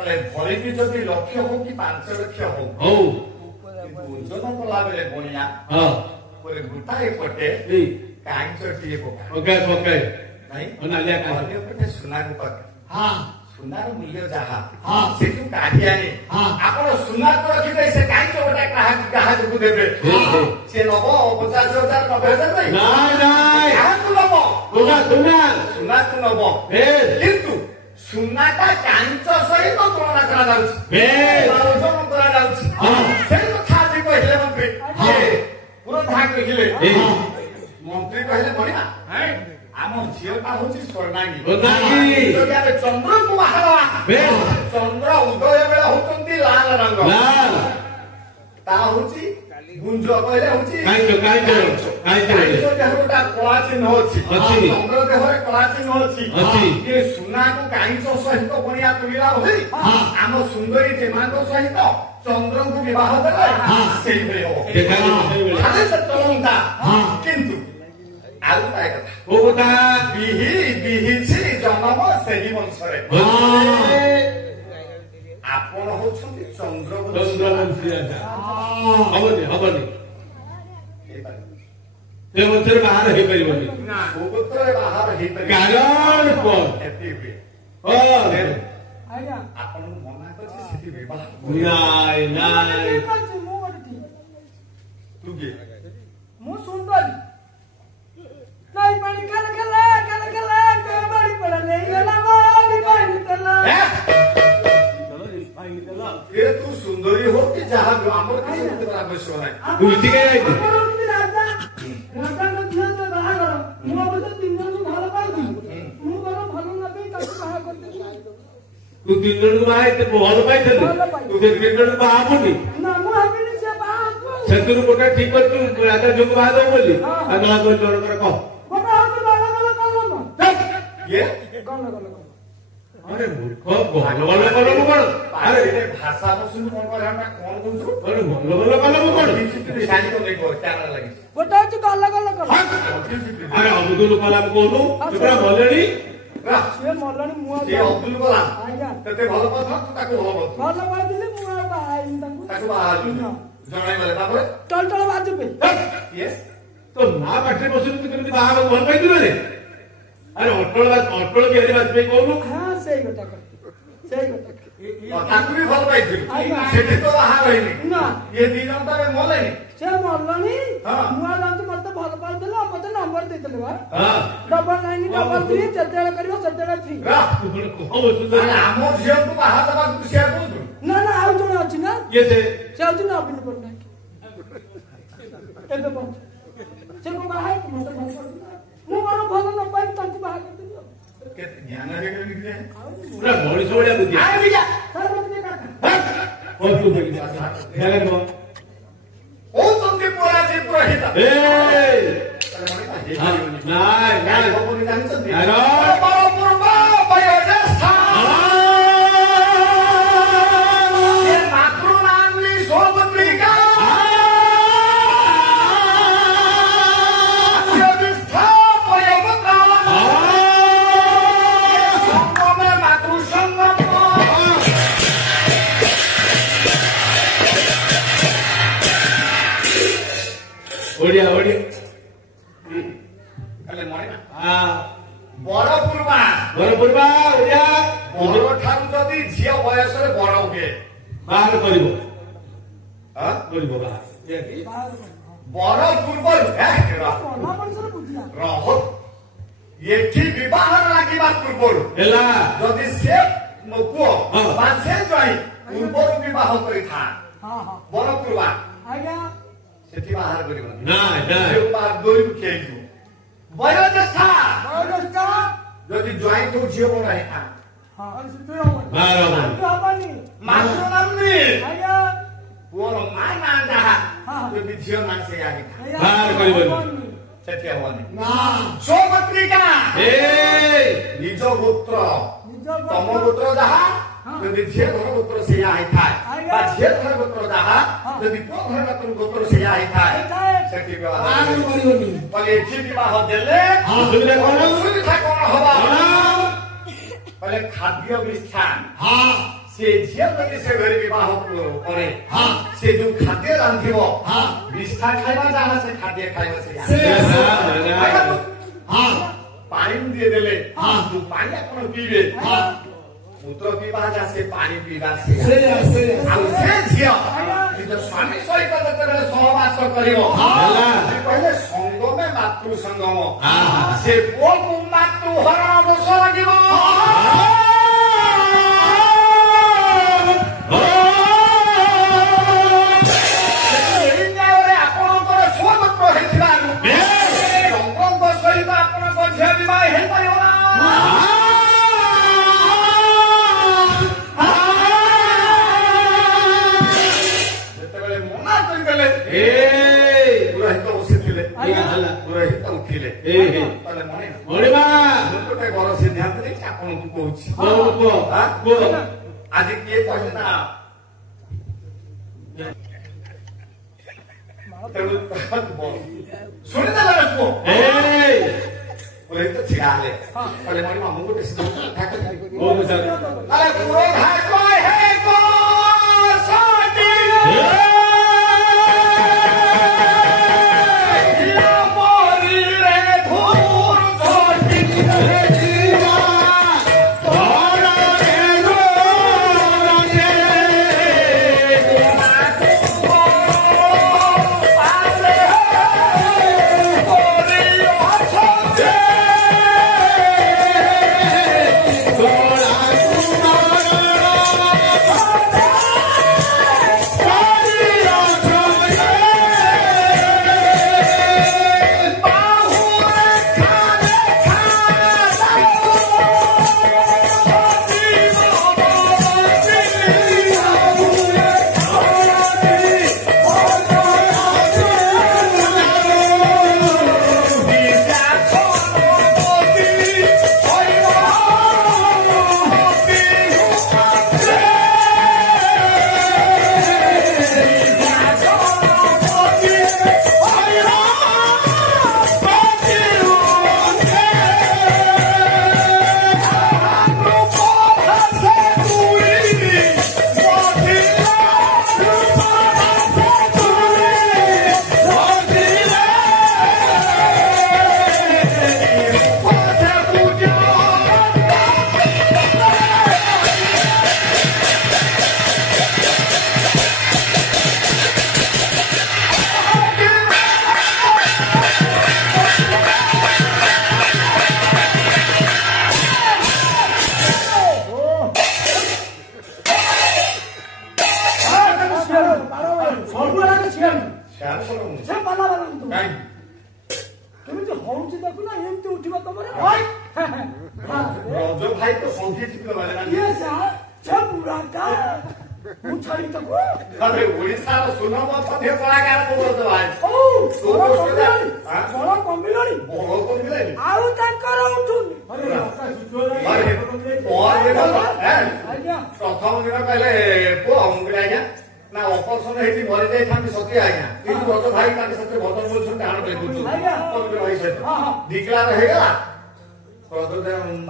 তাহলে ভরি কি যদি লক্ষ হোক কি 5 লক্ষ হোক কিন্তু ওজন কলা বেলে বনিয়া পরে গুটাଏ পটে କାଇଁଚ ଟିଏ ପକାଏ ନାଇଁ ଅନ୍ୟ ପଟେ ସୁନାକୁ ପକାଏ ସୁନାର ମୂଲ୍ୟ ଯାହା ସେଠୁ କାଢି ଆଣି ଆପଣ ସୁନାକୁ ରଖିବେ ସେ କାଇଁଚ ଗୋଟେ କାହାକୁ ଦେବେ ସେ ନବ 50,000 90,000 କାହାକୁ ନବ ସୁନାକୁ ନବ କିନ୍ତୁ ସୁନାଟା କାଇଁଚ ସହିତ ତୁଳନା କରାଯାଉଛି ଓଜନ କରାଯାଉଛି ସେଇ କଥା ଆଜି କହିଲେ ମନ୍ତ୍ରୀ ପୁରୋଧା କହିଲେ ମନ୍ତ୍ରୀ କହିଲେ ବଢିଆ ଆମ ଝିଅଟା ହଉଛି ସ୍ୱର୍ଣ୍ଣାଙ୍ଗୀ ଯଦି ଆମେ ଚନ୍ଦ୍ରକୁ ବାହାରବା ଚନ୍ଦ୍ର ଉଦୟ ବେଳେ ହଉଛନ୍ତି ଲାଲ ରଙ୍ଗ ତା ହଉଛି ଗୁଞ୍ଜ କହିଲେ ହଉଛି ଦେହରେ କଳା ଚିହ୍ନ ଅଛି ଚନ୍ଦ୍ର ଦେହରେ କଳା ଚିହ୍ନ ଅଛି ଯେ ସୁନାକୁ କାଇଁଚ ସହିତ ବଣିଆ ତୁଳିଲା ଭଳି ଆମ ସୁନ୍ଦରୀ ଯେମାନଙ୍କ ସହିତ ଚନ୍ଦ୍ରଙ୍କୁ ବିବାହ ଦେଲେ ସେଇଭଳି ହବ ସେ ଚଳନ୍ତା କିନ୍ତୁ ଆଉ କଥା ବିହିଛି ଜନ୍ମ ସେହି ବଂଶରେ ଆପଣ ହଉଛନ୍ତି ଚନ୍ଦ୍ରବଂଶୀ ହବନି ସେ ମଧ୍ୟରେ ବାହାର ହେଇପାରିବନି ସୁପୁତ୍ରରେ ବାହାର ହେଇପାରିବ କାରଣ କଣ ଆପଣଙ୍କୁ ମନା କରିଛି ସେଠି ବିବାହ ନାଇଁ ତୁ କିଏ ମୁଁ ସୁନ୍ଦରୀ ନାଇଁ ପାଣି କାଲେ ବାଡ଼ି ପଡା ନେଇ ଗଲା ବାଡ଼ି ପାଣି ତେଲା ଏ ତୁ ସୁନ୍ଦରୀ ହୋ କି ଯାହା ବି ଆମର କିଛି ଆବଶ୍ୟକ ନାହିଁ ରାଜାଙ୍କ ଝିଅ ତ ବାହାଘର ମୁଁ ଅବଶ୍ୟ 3 ଜଣଙ୍କୁ ଭଲ ପାଉଛି ମୁଁ ଭଲ ନପାଇ ତାକୁ ବାହା କରିଦେବି ତୁ 3 ଜଣଙ୍କୁ ବାହା ହେଇତେ ଭଲ ପାଇଥିଲୁ ତୁ ସେ 3 ଜଣଙ୍କୁ ବାହା ହବୁନି ନା ମୁଁ ଭାବିନି ସେ ବାହା ହବ ସେଥିରୁ ଗୋଟେ ଠିକ କରିଛୁ ରାଜା ଝିଅକୁ ବାହା ଦେବ ବୋଲି ଆଉ ଜଣଙ୍କର ଜଣଙ୍କର କହ ଗୋଟେ ହଉଛି ଗଲ अरे मूर्ख भल कलम कौन अरे भाषा बसुन कौन कौन कौन अरे भल कलम कौन गोटे हूँ गल अरे अब्दुल कलाम कौन तुरा भले मलानी मुझे अब्दुल कलाम तेते भल पाथ ताको भल पाइली टल टल बाजुबे तो माँ पाटे बस केमी बाहा भल पाई रे अरे अटल बिहारी वाजपेयी कौन हाँ से गोटा ताकू भी भल पाई सेठी तो बाहा रहिनी ना ये दी जन तबे मलेनी से मलनी मुआ जानत मते भल पाई देला मते नंबर दे देले बा हां डबल 9 डबल 3 जतेला करियो सेतेला 3 रा तू कोन सुंदर हमो झियो को बाहा दबा तू शेयर कोन ना ना आउ जण अछि ना ये से आउ जण अबिन पड़ना एबे पहुंच से को बाहा मते भल ମୁଁ ମୋର ଭଲ ନ ପାଇ ତାଙ୍କୁ ବାହା କରିଦେବି କେତେ ଜ୍ଞାନ ରେ କେମିତି ଯେ ପୁରା ମଣିଷ ଭଳିଆ ବୁଦ୍ଧି ଆରେ ବିଜା ତାର ମତେ କାକା କୋଉ ତୁ ଦେଖି ଧ୍ୟାନ କର ଓ ତମେ ପରା ଯେ ପୁରୋହିତ ଏ ନାଇଁ ନାଇଁ ଖବର ଜାଣିଛନ୍ତି ଆର ବଡ଼ ପୂର୍ବ ବୟୋଜ୍ୟେଷ୍ଠ ଏ ମାତୃନାମୀ ସୌପତ୍ରିକା ओडिया ओडिया कले मरे हां बड़ पूर्वा ओडिया बड़ ठारू जदी झियो बयस रे बड़ हुए बाहर करिवो हां करिवो बड़ पूर्व रह एठी विवाह लागिबा पूर्वरु एला जदी से मकुओ बा से जई पूर्वरु विवाह करि था हां हां बड़ पूर्वा आज्ञा सेठी बाहर करिवो ना से बाहर दोई खेलु बयोज्येष्ठ जदी जई तो झियो बड़ है हां से तो बाहर मातृनामनी आज्ञा पुअर मा ना जाहा जदी झियो मान से आगे बाहर करिवो सेठी हवनी ना सौपत्रिका ए निज गोत्र तम गोत्र जाहा যদি ঝিয়ে ঘর গোত্র সেয়া হইথায় বা ঝিয়ে ঘর গোত্র যাহা যদি পুଅ ঘর গোত্র সেয়া হইথায় সেটি বিবাহ করিবনি বলে এটি বিবাহ দেলে সুবিধা কোন হবা বলে খাদ্য বিস্থান से झिया जदि से घर विवाह करे से जो खाद्य रांधिब निष्ठा खाइबा जाना से खाद्य खाइबा से पानी दिए देले तू पानी अपन पीबे मूत्र पीबा जा से पानी पीबा से झिया जो स्वामी सहित जतबेले सहवास करिवो पहले संग में मातृ संगम से पुओ को मातृ हरण दोष लागिवो आज किए कहले ना शुणी देला पुओ तो छिड़ा ले कहले मणि मामू को बेसी अरे पुरो घाट है को साटी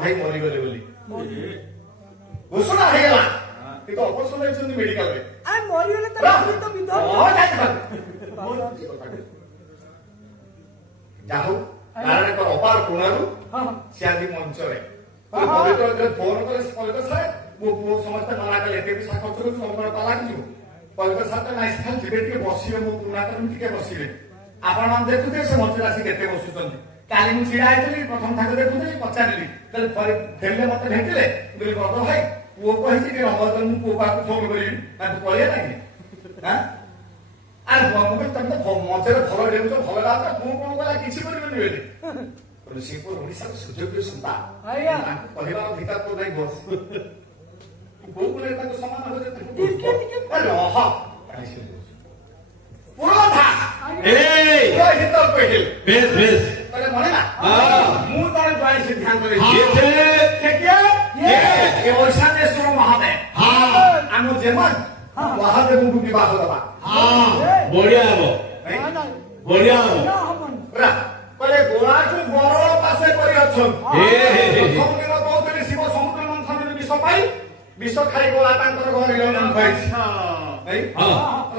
भाई मरीगले बोली घोषणा हेगला कि तो ऑपरेशन होइछन मेडिकल रे आ मरीगले त तो बिंदो जाहु कारण को अपार कोणारू सियादी मंच रे तो पवित्र जे फोन करे पवित्र साहेब वो समस्त मना कले एते भी साखर तो नंबर पाला कि पवित्र साहेब नाइस खान जिबे के बसिबे मो पुना करन के बसिबे आपण मान देखुते से मंच राशि केते बसुछन काली मु छिड़ा आइतली प्रथम ठाक देखुते पचारली तले फेरले मते भेटिले बोले गद भाई पुओ कहिछि कि हमर मु पुओ का फोन करी ना तू कहले नाही हां आर मु तम तो मंचरे भलो देउ तो भलो लागत पुओ कोन कला किछि करबेनी बेले तो सिंहपुर ओडिसा सुजोग सुनता आया परिवार भीतर तो नहीं बस पुओ कोले ताको समान हो जते अरे हां पुरो था ए हित पहिल बेस बेस अरे मने ना मु तारे जाई सिद्धांत रे ये ये ओसा ने सुनो महादेव हां आमो जेमन महादेव को विवाह दबा हां बढ़िया हो बढ़िया हो रा पले गोरा को बरो पासे करी अछन प्रथम दिन कहतली शिव समुद्र मंथन विष पाई ବିଷ ଖାଇ ଗଲା ତାଙ୍କର ଘର ନୀଳନାଥ ହେଇଛି ନାଇଁ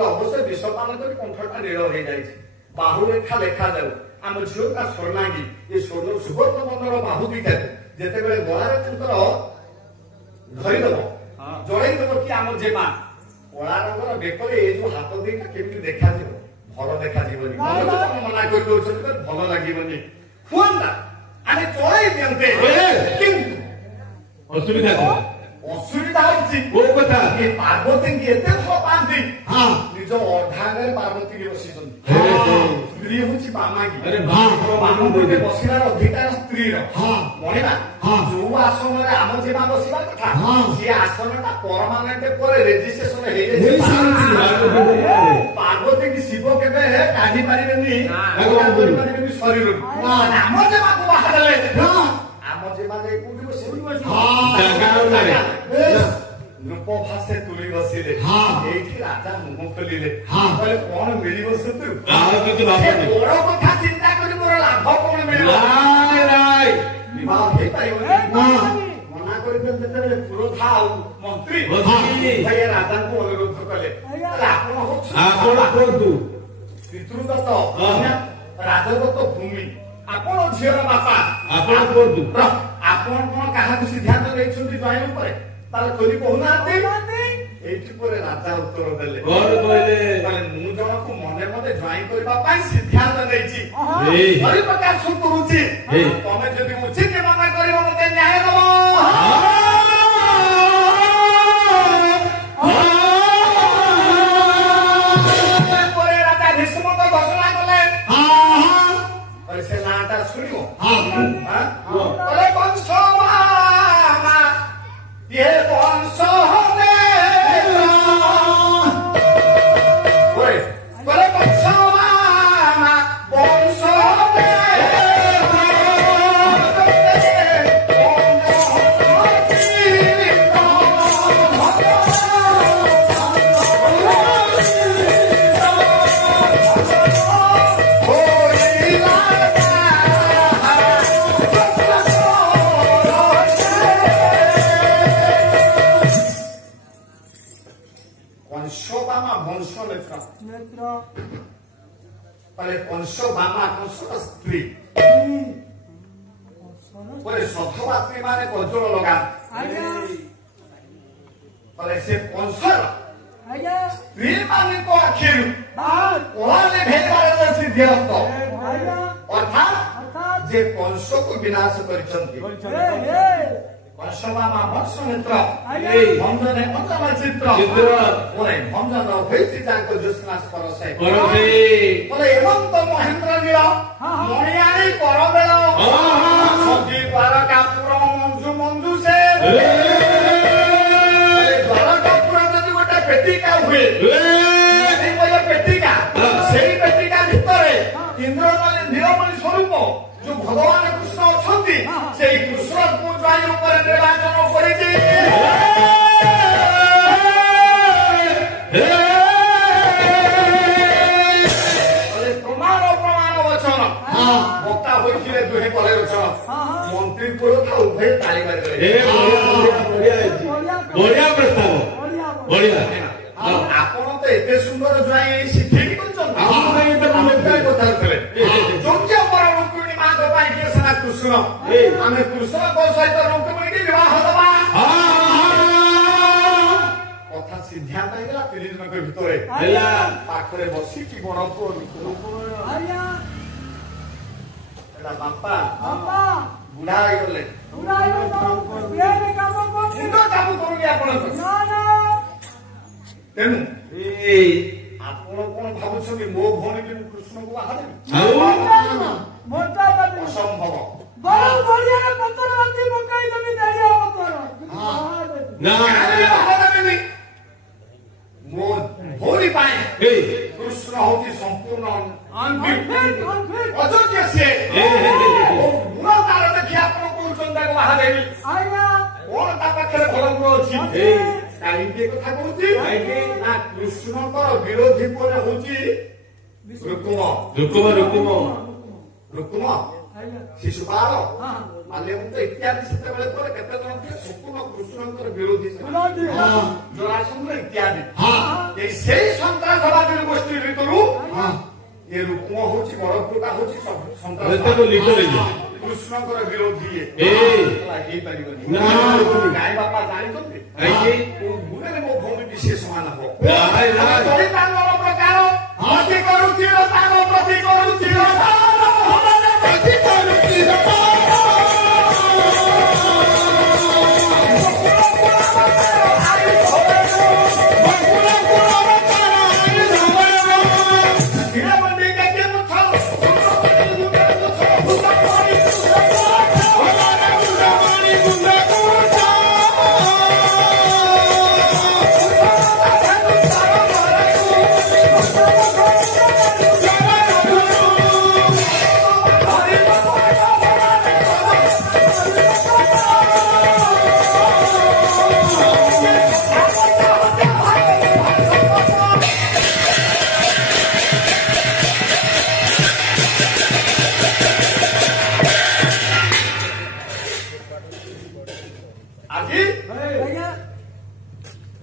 ଅବଶ୍ୟ ବିଷ ପାନ କରି କଣ୍ଠଟା ନୀଳ ହେଇଯାଇଛି। ବାହୁରେଖା ଲେଖାଯାଉ ଆମ ଝିଅଟା ସ୍ୱର୍ଣ୍ଣାଙ୍ଗୀ ଏ ସୁବର୍ଣ୍ଣ ବର୍ଣ୍ଣର ବାହୁ ଦିଟାକୁ ଯେତେବେଳେ ଗଳାରେ ତାଙ୍କର ଧରିଦବ ଜଳେଇଦବ କି ଆମ ଜେମା କଳା ରଙ୍ଗର ବେକରେ ଏ ଯୋଉ ହାତ ଦିଟା କେମିତି ଦେଖାଯିବ? ଭଲ ଦେଖାଯିବନି। ମନା କରିଦଉଛନ୍ତି ଭଲ ଲାଗିବନି। ହୁଅନ୍ତା ଆମେ ଚଳେଇ ଦିଅନ୍ତେ କିନ୍ତୁ ଅସୁବିଧା କଣ? ଅସୁବିଧା ହଉଛି କୋଉ କଥା? ଏ ପାର୍ବତୀଙ୍କୁ ଏତେ ଭଲ ପାଆନ୍ତି ନିଜ ଅର୍ଦ୍ଧାଙ୍ଗରେ ପାର୍ବତୀ ବସିଛନ୍ତି। ସ୍ତ୍ରୀ ହଉଛି ବାମାଙ୍ଗୀ। ବାମୁଣ୍ଡରେ ବସିବାର ଅଧିକାର ସ୍ତ୍ରୀର। ମଣିମା ଯୋଉ ଆସନରେ ଆମ ଜେମା ବସିବା କଥା ସେ ଆସନଟା ପରମାନେଣ୍ଟ ପରେ ରେଜିଷ୍ଟ୍ରେସନ ହେଇଯାଇଛି। ପାର୍ବତୀଙ୍କୁ ଶିବ କେବେ କାଢି ପାରିବେନି କରିପାରିବେନି ଶରୀରରୁ। ଆମ ଜେମାକୁ ବାହାଦେଲେ ଆମ ଜେମା ଯାଇ କୋଉଠି ବସିବ? ରୂପ ଭାଷେ ତୁଳି ବସିଲେ ଏଇଠି ରାଜା ମୁହଁ ଖୋଲିଲେ କହିଲେ କଣ ମିଳିବ ସେଥିରୁ? ବଡ କଥା ଚିନ୍ତା କରି ମୋର ଲାଭ କଣ ମିଳିବ? ବିବାହ ହେଇପାରିବନି। ମନା କରିଦେଲେ ଯେତେବେଳେ ପୁରୋଧା ଆଉ ମନ୍ତ୍ରୀ ରାଜାଙ୍କୁ ଅନୁରୋଧ କଲେ ଆପଣ ହଉଛୁ ପିତୃଦତ୍ତ ରାଜଦତ୍ତ ଭୂମି, ଆପଣ ଝିଅର ବାପା, ଆପଣ କୁହନ୍ତୁ ଆପଣ କଣ କାହାକୁ ସିଦ୍ଧାନ୍ତ ଦେଇଛନ୍ତି ଜ୍ୱାଇଁ ଉପରେ? ତାହେଲେ ଖୋଲି କହୁନାହାନ୍ତି। ଏଇଠି ପରେ ରାଜା ଉତ୍ତର ଦେଲେ ମୁଁ ଜଣକୁ ମନେ ମନେ ଜ୍ୱାଇଁ କରିବା ପାଇଁ ସିଦ୍ଧାନ୍ତ ନେଇଛି। ହରିପ୍ରକାଶ କରୁଛି ତମେ ଯଦି ଉଚିତ ମନା କରିବ ମତେ ନ୍ୟାୟ ଦବ। ପରେ ରାଜା ଭୀଷ୍ମକ ଘୋଷଣା କଲେ ସେ ନାଁଟା ଶୁଣିବ ବଂଶ ये वंश ସ୍ତ୍ରୀ ସଧବାତ୍ରୀ ମାନେ କଜଳ ଲଗାନ୍ତି ସେ କଂସର ସ୍ତ୍ରୀ ମାନଙ୍କ ଆଖିରୁ କଳା ଲେଭେଇବାର ସିଦ୍ଧିରସ୍ତ ଅର୍ଥାତ୍ ଯେ କଂସକୁ ବିନାଶ କରିଛନ୍ତି। କଂସବାମା ବଂଶ ନେତ୍ର ଭଞ୍ଜନେ ପଞ୍ଚମ ଚିତ୍ର ଭଞ୍ଜନ ହୋଇଛି ତାଙ୍କ ଜ୍ୟୋତ୍ସ୍ନା ସ୍ପରଶେ ଏମନ୍ତ ମହେନ୍ଦ୍ର ନୀଳ ମଣିଆଣି କରବେଳ ସଜି ଦ୍ୱାରକାପୁର ମଞ୍ଜୁ ମଞ୍ଜୁ ସେ ଦ୍ୱାରକାପୁର ଯଦି ଗୋଟେ ପେଟିକା ହୁଏ ପେଟିକା ସେଇ ପେଟିକା ଭିତରେ ଇନ୍ଦ୍ରମଣି ନୀଳମଣି ସ୍ୱରୂପ ଯୋଉ ଭଗବାନ କୃଷ୍ଣ ଅଛନ୍ତି ସେଇ କୃଷ୍ଣକୁ ଜ୍ୱାଇଁ ଉପରେ ନିର୍ବାଚନ କରିଛି। ପ୍ରମାଣ ବଚନ ବକ୍ତା ହୋଇଥିଲେ ଦୁହେଁ କଲେ ରଚନ ମନ୍ତ୍ରୀ ପୁରୋଧା ଉଭୟ ତାଳି ମାରିଲେ। ବଢିଆ ପ୍ରସ୍ତାବ ବଢିଆ। ଆପଣ ତ ଏତେ ସୁନ୍ଦର ଜ୍ୱାଇଁ ଶିଖେଇ କରିଛନ୍ତି କଥାରେ ଯୋଗ୍ୟ ପର ରୁକ୍ମିଣୀ ମାଙ୍କ ପାଇଁ କିଏ ସିନା କୃଷ୍ଣ ଆମେ କୃଷ୍ଣଙ୍କ ସହିତ ରୁକ୍ମିଣୀକି ବିବାହ ଦେବା। କଥା ସିଦ୍ଧାନ୍ତ ହେଇଗଲା 30 ଜଣଙ୍କ ଭିତରେ ପାଖରେ ବସିକି ବଡ ପୁଅ ବାପା ବୁଢା ହେଇଗଲେ କାମ କରୁନି ଆପଣଙ୍କ। ତେଣୁ ଆପଣ କଣ ଭାବୁଛନ୍ତି ମୋ ଭଉଣୀ କି ମୁଁ କୃଷ୍ଣକୁ ବାହା ଦେବି? ଅସମ୍ଭବ। ମୋ ଭଉଣୀ ପାଇଁ କୃଷ୍ଣ ହଉଛି ସମ୍ପୂର୍ଣ୍ଣ ଅଯୋଗ୍ୟ। ସିଏ ଗୁଣ ତାର ଦେଖି ଆପଣ କହୁଛନ୍ତି ତାକୁ ବାହା ଦେବି। କଣ ତା ପାଖରେ ଭଲ ଗୁଣ ଅଛି? କାହିଁକି କଥା କହୁଛି ନା କୃଷ୍ଣଙ୍କର ବିରୋଧୀ ପୁଅ ହଉଛି ରୁକୁମ ଶିଶୁପାଳ ମାଲ୍ୟବନ୍ତ ଇତ୍ୟାଦି ସେତେବେଳେ ପରେ କେତେ ଜଣ ଥିଲେ ସମ୍ପୂର୍ଣ୍ଣ କୃଷ୍ଣ କୃଷ୍ଣଙ୍କର ବିରୋଧୀ ବିରୋଧୀ, ହଁ। ଜରାସନ୍ଧ ଇତ୍ୟାଦି ହଁ। ଏଇ ସେଇ ସନ୍ତାସବାଦୀ ଗୋଷ୍ଠୀ ଭିତରୁ ଏ ରୁକ୍ମ ହଉଛି ବଡ ପୁଅଟା ହଉଛି ଯେତେକ ଲିଡର ହେଇଯିବ। କୃଷ୍ଣଙ୍କର ବିରୋଧୀ ହେଇପାରିବନି। ନା। ଗାଈ ବାପା ଜାଣିଛନ୍ତି କାହିଁକି? ଗୁଣରେ ମୋ ଭଉଣୀ ବି ସେ ସମାନ ହବ। ନାଇଁ, ନାଇଁ। ଚରିତାଙ୍କର ପ୍ରକାର ପ୍ରତି କରୁଛି ତାର ପ୍ରତି କରୁଛି ପ୍ରତି କରୁଛି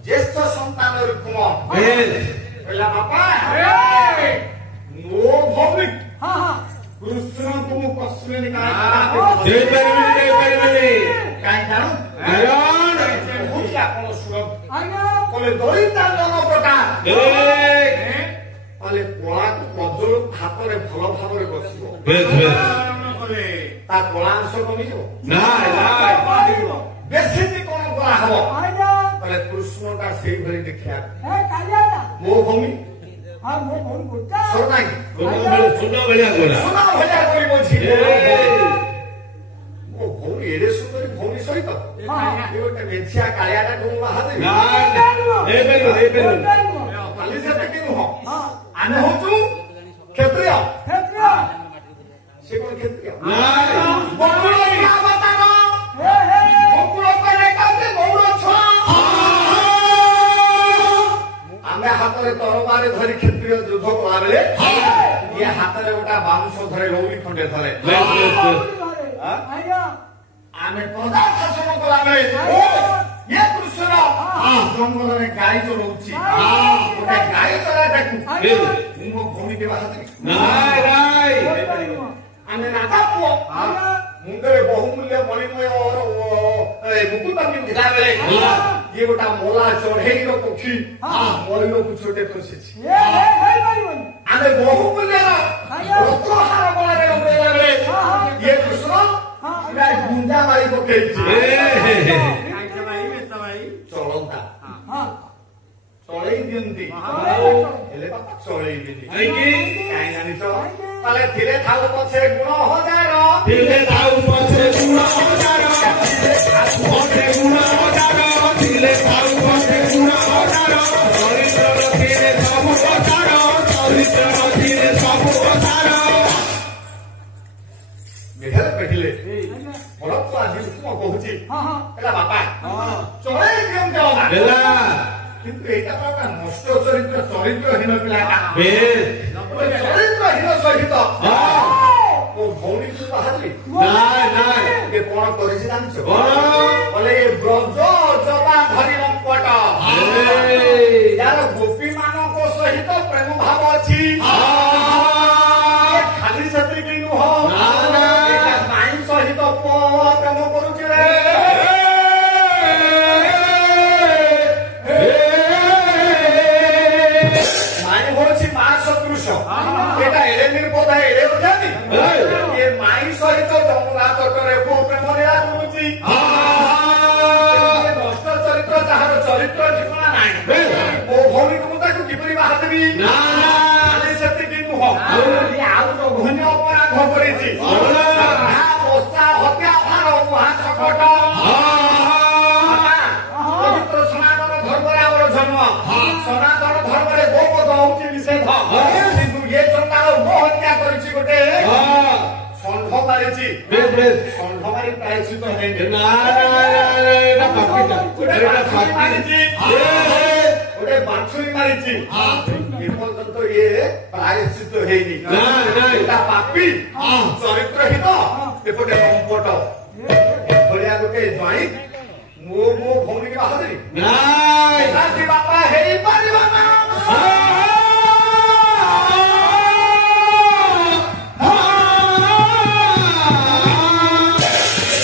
জ্যেষ্ঠ সন্তান ৰুক্ম କହିଲା ବାପା ମୋ ଭଉଣୀ କୃଷ୍ଣଙ୍କୁ ମୁଁ କଶ୍ମିରୀ ଦେଇପାରିବିନି। କାହିଁ ଜାଣୁ କହୁଛି ଆପଣ ଶୁଣନ୍ତୁ କହିଲେ ଦୈତାଣ୍ଡନ ପ୍ରକାର କହିଲେ କଳାକୁ କଜଳ ହାତରେ ଭଲ ଭାବରେ ବସିବ ତା କଳା ଅଂଶ କମିଯିବ ବେଶୀ କଣ କରାହବ କହିଲେ କୃଷ୍ଣଟା ସେଇଭଳି ଦେଖିବା ମୋ ଭଉଣୀ ଶୁଣ ଭଳିଆ କରିବ ଝିଅ ମୋ ଭଉଣୀ ଏଡେ ସୁନ୍ଦରୀ ଭଉଣୀ ସହିତ ଗୋଟେ ମେଛିଆ କାଳିଆଟାକୁ ମୁଁ ବାହାଦେବି ଖାଲି ସେତିକି ନୁହଁ ଆମେ ହଉଛୁ କ୍ଷତ୍ରିୟ ସେ କଣ କ୍ଷତ୍ରିୟ ଆମେ ହାତରେ ତରବାରେ ଧରି କ୍ଷତ୍ରିୟ ଯୁଦ୍ଧ କଲାବେଳେ ଇଏ ହାତରେ ଗୋଟେ ବାଉଁଶ ଧରେ ଲୌରି ଖଣ୍ଡେ ଧରେ ଆମେ ପ୍ରଜା ଶାସନ କଲାବେଳେ ଇଏ କୃଷ୍ଣ ଜଙ୍ଗଲରେ ଗାଈ ଚଳଉଛି ଗୋଟେ ଗାଈ ଚଳାଟାକୁ ମୁଁ ମୋ ଭଉଣୀকে ବାହାଦେବି ଆମେ ରାଜା ପୁଅ ମୁଣ୍ଡରେ ବହୁମୂଲ୍ୟ ମଣିମୟ ମୁକୁଟ ପିନ୍ଧିଲା ବେଳେ ଇଏ ଗୋଟା ମୋଲା ଚଢେଇର ପକ୍ଷୀ ମୟୂରକୁ ଛୋଟେ ଖସିଛି ଆମେ ବହୁମୂଲ୍ୟର ରତ୍ନହାର ଗଳାରେ ଲଗେଇଲା ବେଳେ ଇଏ କୃଷ୍ଣ ଗୁଞ୍ଜା ମାରି ପକେଇଛି ଚଳନ୍ତା ଚଳେଇ ଦିଅନ୍ତି ହେଲେ ବାପା ଚଳେଇବିନି କାହିଁ ଜାଣିଛ ତାହେଲେ ଥିଲେ ଥାଉ ପଛେ ଗୁଣ ହଜାର ଥିଲେ ଥାଉ ପଛେ ଗୁଣ ହଜାର ଥିଲେ ଥାଉ ପଛେ ଗୁଣ ହଜାର ଚରିତ୍ର ଥିଲେ ସବୁ କଥାର ଚରିତ୍ର ଥିଲେ ସବୁ କଥାର ମେଘରେ ପେଟିଲେ ବଡ ତ ଆଜି ମୁଁ କହୁଛି ହେଲା ବାପା ଚଳେଇ ଦିଅନ୍ତି କିନ୍ତୁ ଏଇଟା ତ ଗୋଟେ ନଷ୍ଟ ଚରିତ୍ରହୀନ ପିଲାଟା ଚରିତ୍ରହୀନ ସହିତ ମୋ ଭଉଣୀକୁ ବାହାରିଲି ଏ କଣ କରିଛି ଜାଣିଛ ବୋଲେ ଏ ବ୍ରଜ ଜବା ଧରି ଲମ୍ପଟ ଯାର ଗୋପୀ ମାନଙ୍କ ସହିତ ପ୍ରେମ ଭାବ ଅଛି ଖାଲି ସେତିକି ନୁହଁ ମାଇଁ ସହିତ ପୁଅ ପ୍ରେମ କରୁଛି ରେ এটা এড়ে নির্বোধ এড়ে বোঝানি এ মাই সহিত যমুনা তটরে বহু প্রেমরে আগুছি নষ্ট চরিত্র যাହାର চরিত্র ঠিকনা নাই ମୋ ଭଉଣୀକୁ ମୁଁ ତାକୁ କିପରି ବାହାଦେବି ସେତିକି ନୁହଁ ଆଉ ଜଘନ୍ୟ ଅପରାଧ କରିଛି ବସ୍ତା ହତ୍ୟା ଭାର ମୁହା ଛକଟ ପବିତ୍ର ସନାତନ ଧର୍ମରେ ଆମର ଜନ୍ମ ସନାତନ ଧର୍ମରେ ଗୋବଧ ହଉଛି ନିଷେଧ ଇଏ ଚଣ୍ଡାଳ ଗୋ ହତ୍ୟା କରିଛି ଗୋଟେ ଷଣ୍ଢ ମାରିଛି ଷଣ୍ଢ ମାରି ପ୍ରାୟଶ୍ଚିତ ହେଇନି ଗୋଟେ ବାଛୁରୀ ମାରିଛି ଏପର୍ଯ୍ୟନ୍ତ ଇଏ ପ୍ରାୟଶ୍ଚିତ ହେଇନି ଏଟା ପାପୀ ଚରିତ୍ରହୀନ ଏପଟେ କମ୍ପଟ ଭଳିଆ ଗୋଟେ ଜ୍ୱାଇଁ ମୋ ନାଇଁ ପିଲାଟି ବାପା ହେଇପାରିବ ନା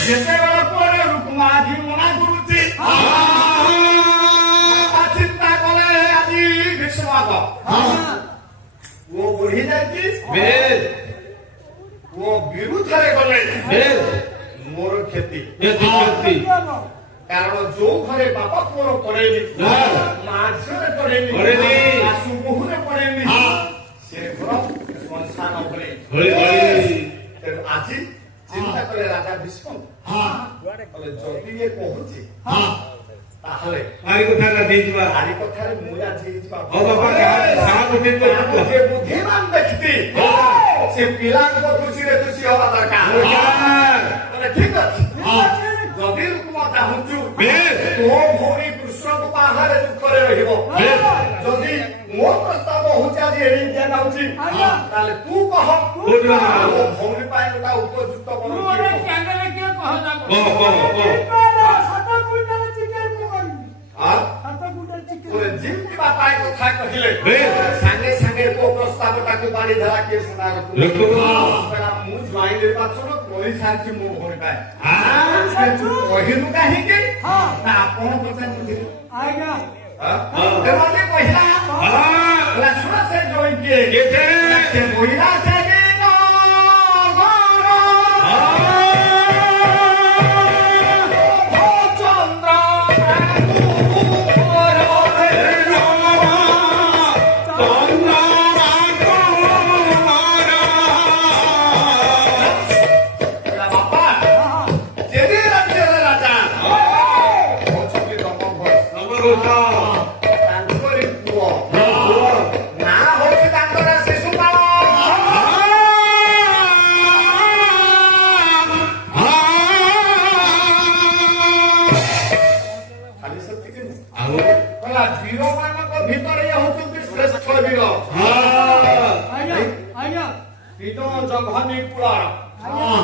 ଯେତେବେଳେ ପରେ ରୁକ୍ମା ଆଜି ମନା କରୁଛି ଚିନ୍ତା କଲେ ଆଜି ବିଶ୍ୱାସ ପୁଅ ବଢି ଯାଇଛି ପୁଅ ବିରୁଦ୍ଧରେ ଗଲେ ମୋର କ୍ଷତି କାରଣ ଯୋଉ ଘରେ ବାପା ପୁଅର ପଡେନି ମା ଝିଅରେ ପଡେନି ଶାଶୁ ବୋହୂରେ ପଡେନି ସେ ଘର ଶ୍ମଶାନ ଭଳି ତେଣୁ ଆଜି ଚିନ୍ତା କଲେ ରାଜା ଭୀଷ୍ମ ଯଦି ଇଏ କହୁଛି ତାହେଲେ ଆରି କଥାରେ ମୁଁ ଆଜି ବୁଦ୍ଧିମାନ ବ୍ୟକ୍ତି ସେ ପିଲାଙ୍କ ଖୁସିରେ ଖୁସି ହବା ଦରକାର ଠିକ ଅଛି ଯଦି ରୁକ୍ମ ଚାହୁଁଛୁ ତୋ ଭଉଣୀ କୃଷ୍ଣଙ୍କ ବାହାରେ ଦୁଃଖରେ ରହିବ ଯଦି ମୋ ପ୍ରସ୍ତାବ ହଉଛି ଆଜି ଏଡିକି ଦିଆଯାଉଛି ତାହେଲେ ତୁ କହ ମୋ ଭଉଣୀ ପାଇଁ ଗୋଟା ଉପଯୁକ୍ତ ଯେମିତି ବାପା କଥା କହିଲେ ସାଙ୍ଗେ ସାଙ୍ଗେ ତୋ ପ୍ରସ୍ତାବଟାକୁ ବାଢି ଦେଲା କିଏ ଶୁଣା ମୁଁ ଜ୍ୱାଇଁ ନିର୍ବାଚନ କରିସାରିଛି ମୋ ଭଉଣୀ ପାଇଁ କହିଲୁ କାହିଁକି ନା ଆପଣ ପଚାରୁଥିଲେ କହିଲା ଶୁଣ ସେ ଜ୍ୱାଇଁ କିଏ ସେ ମହିଳା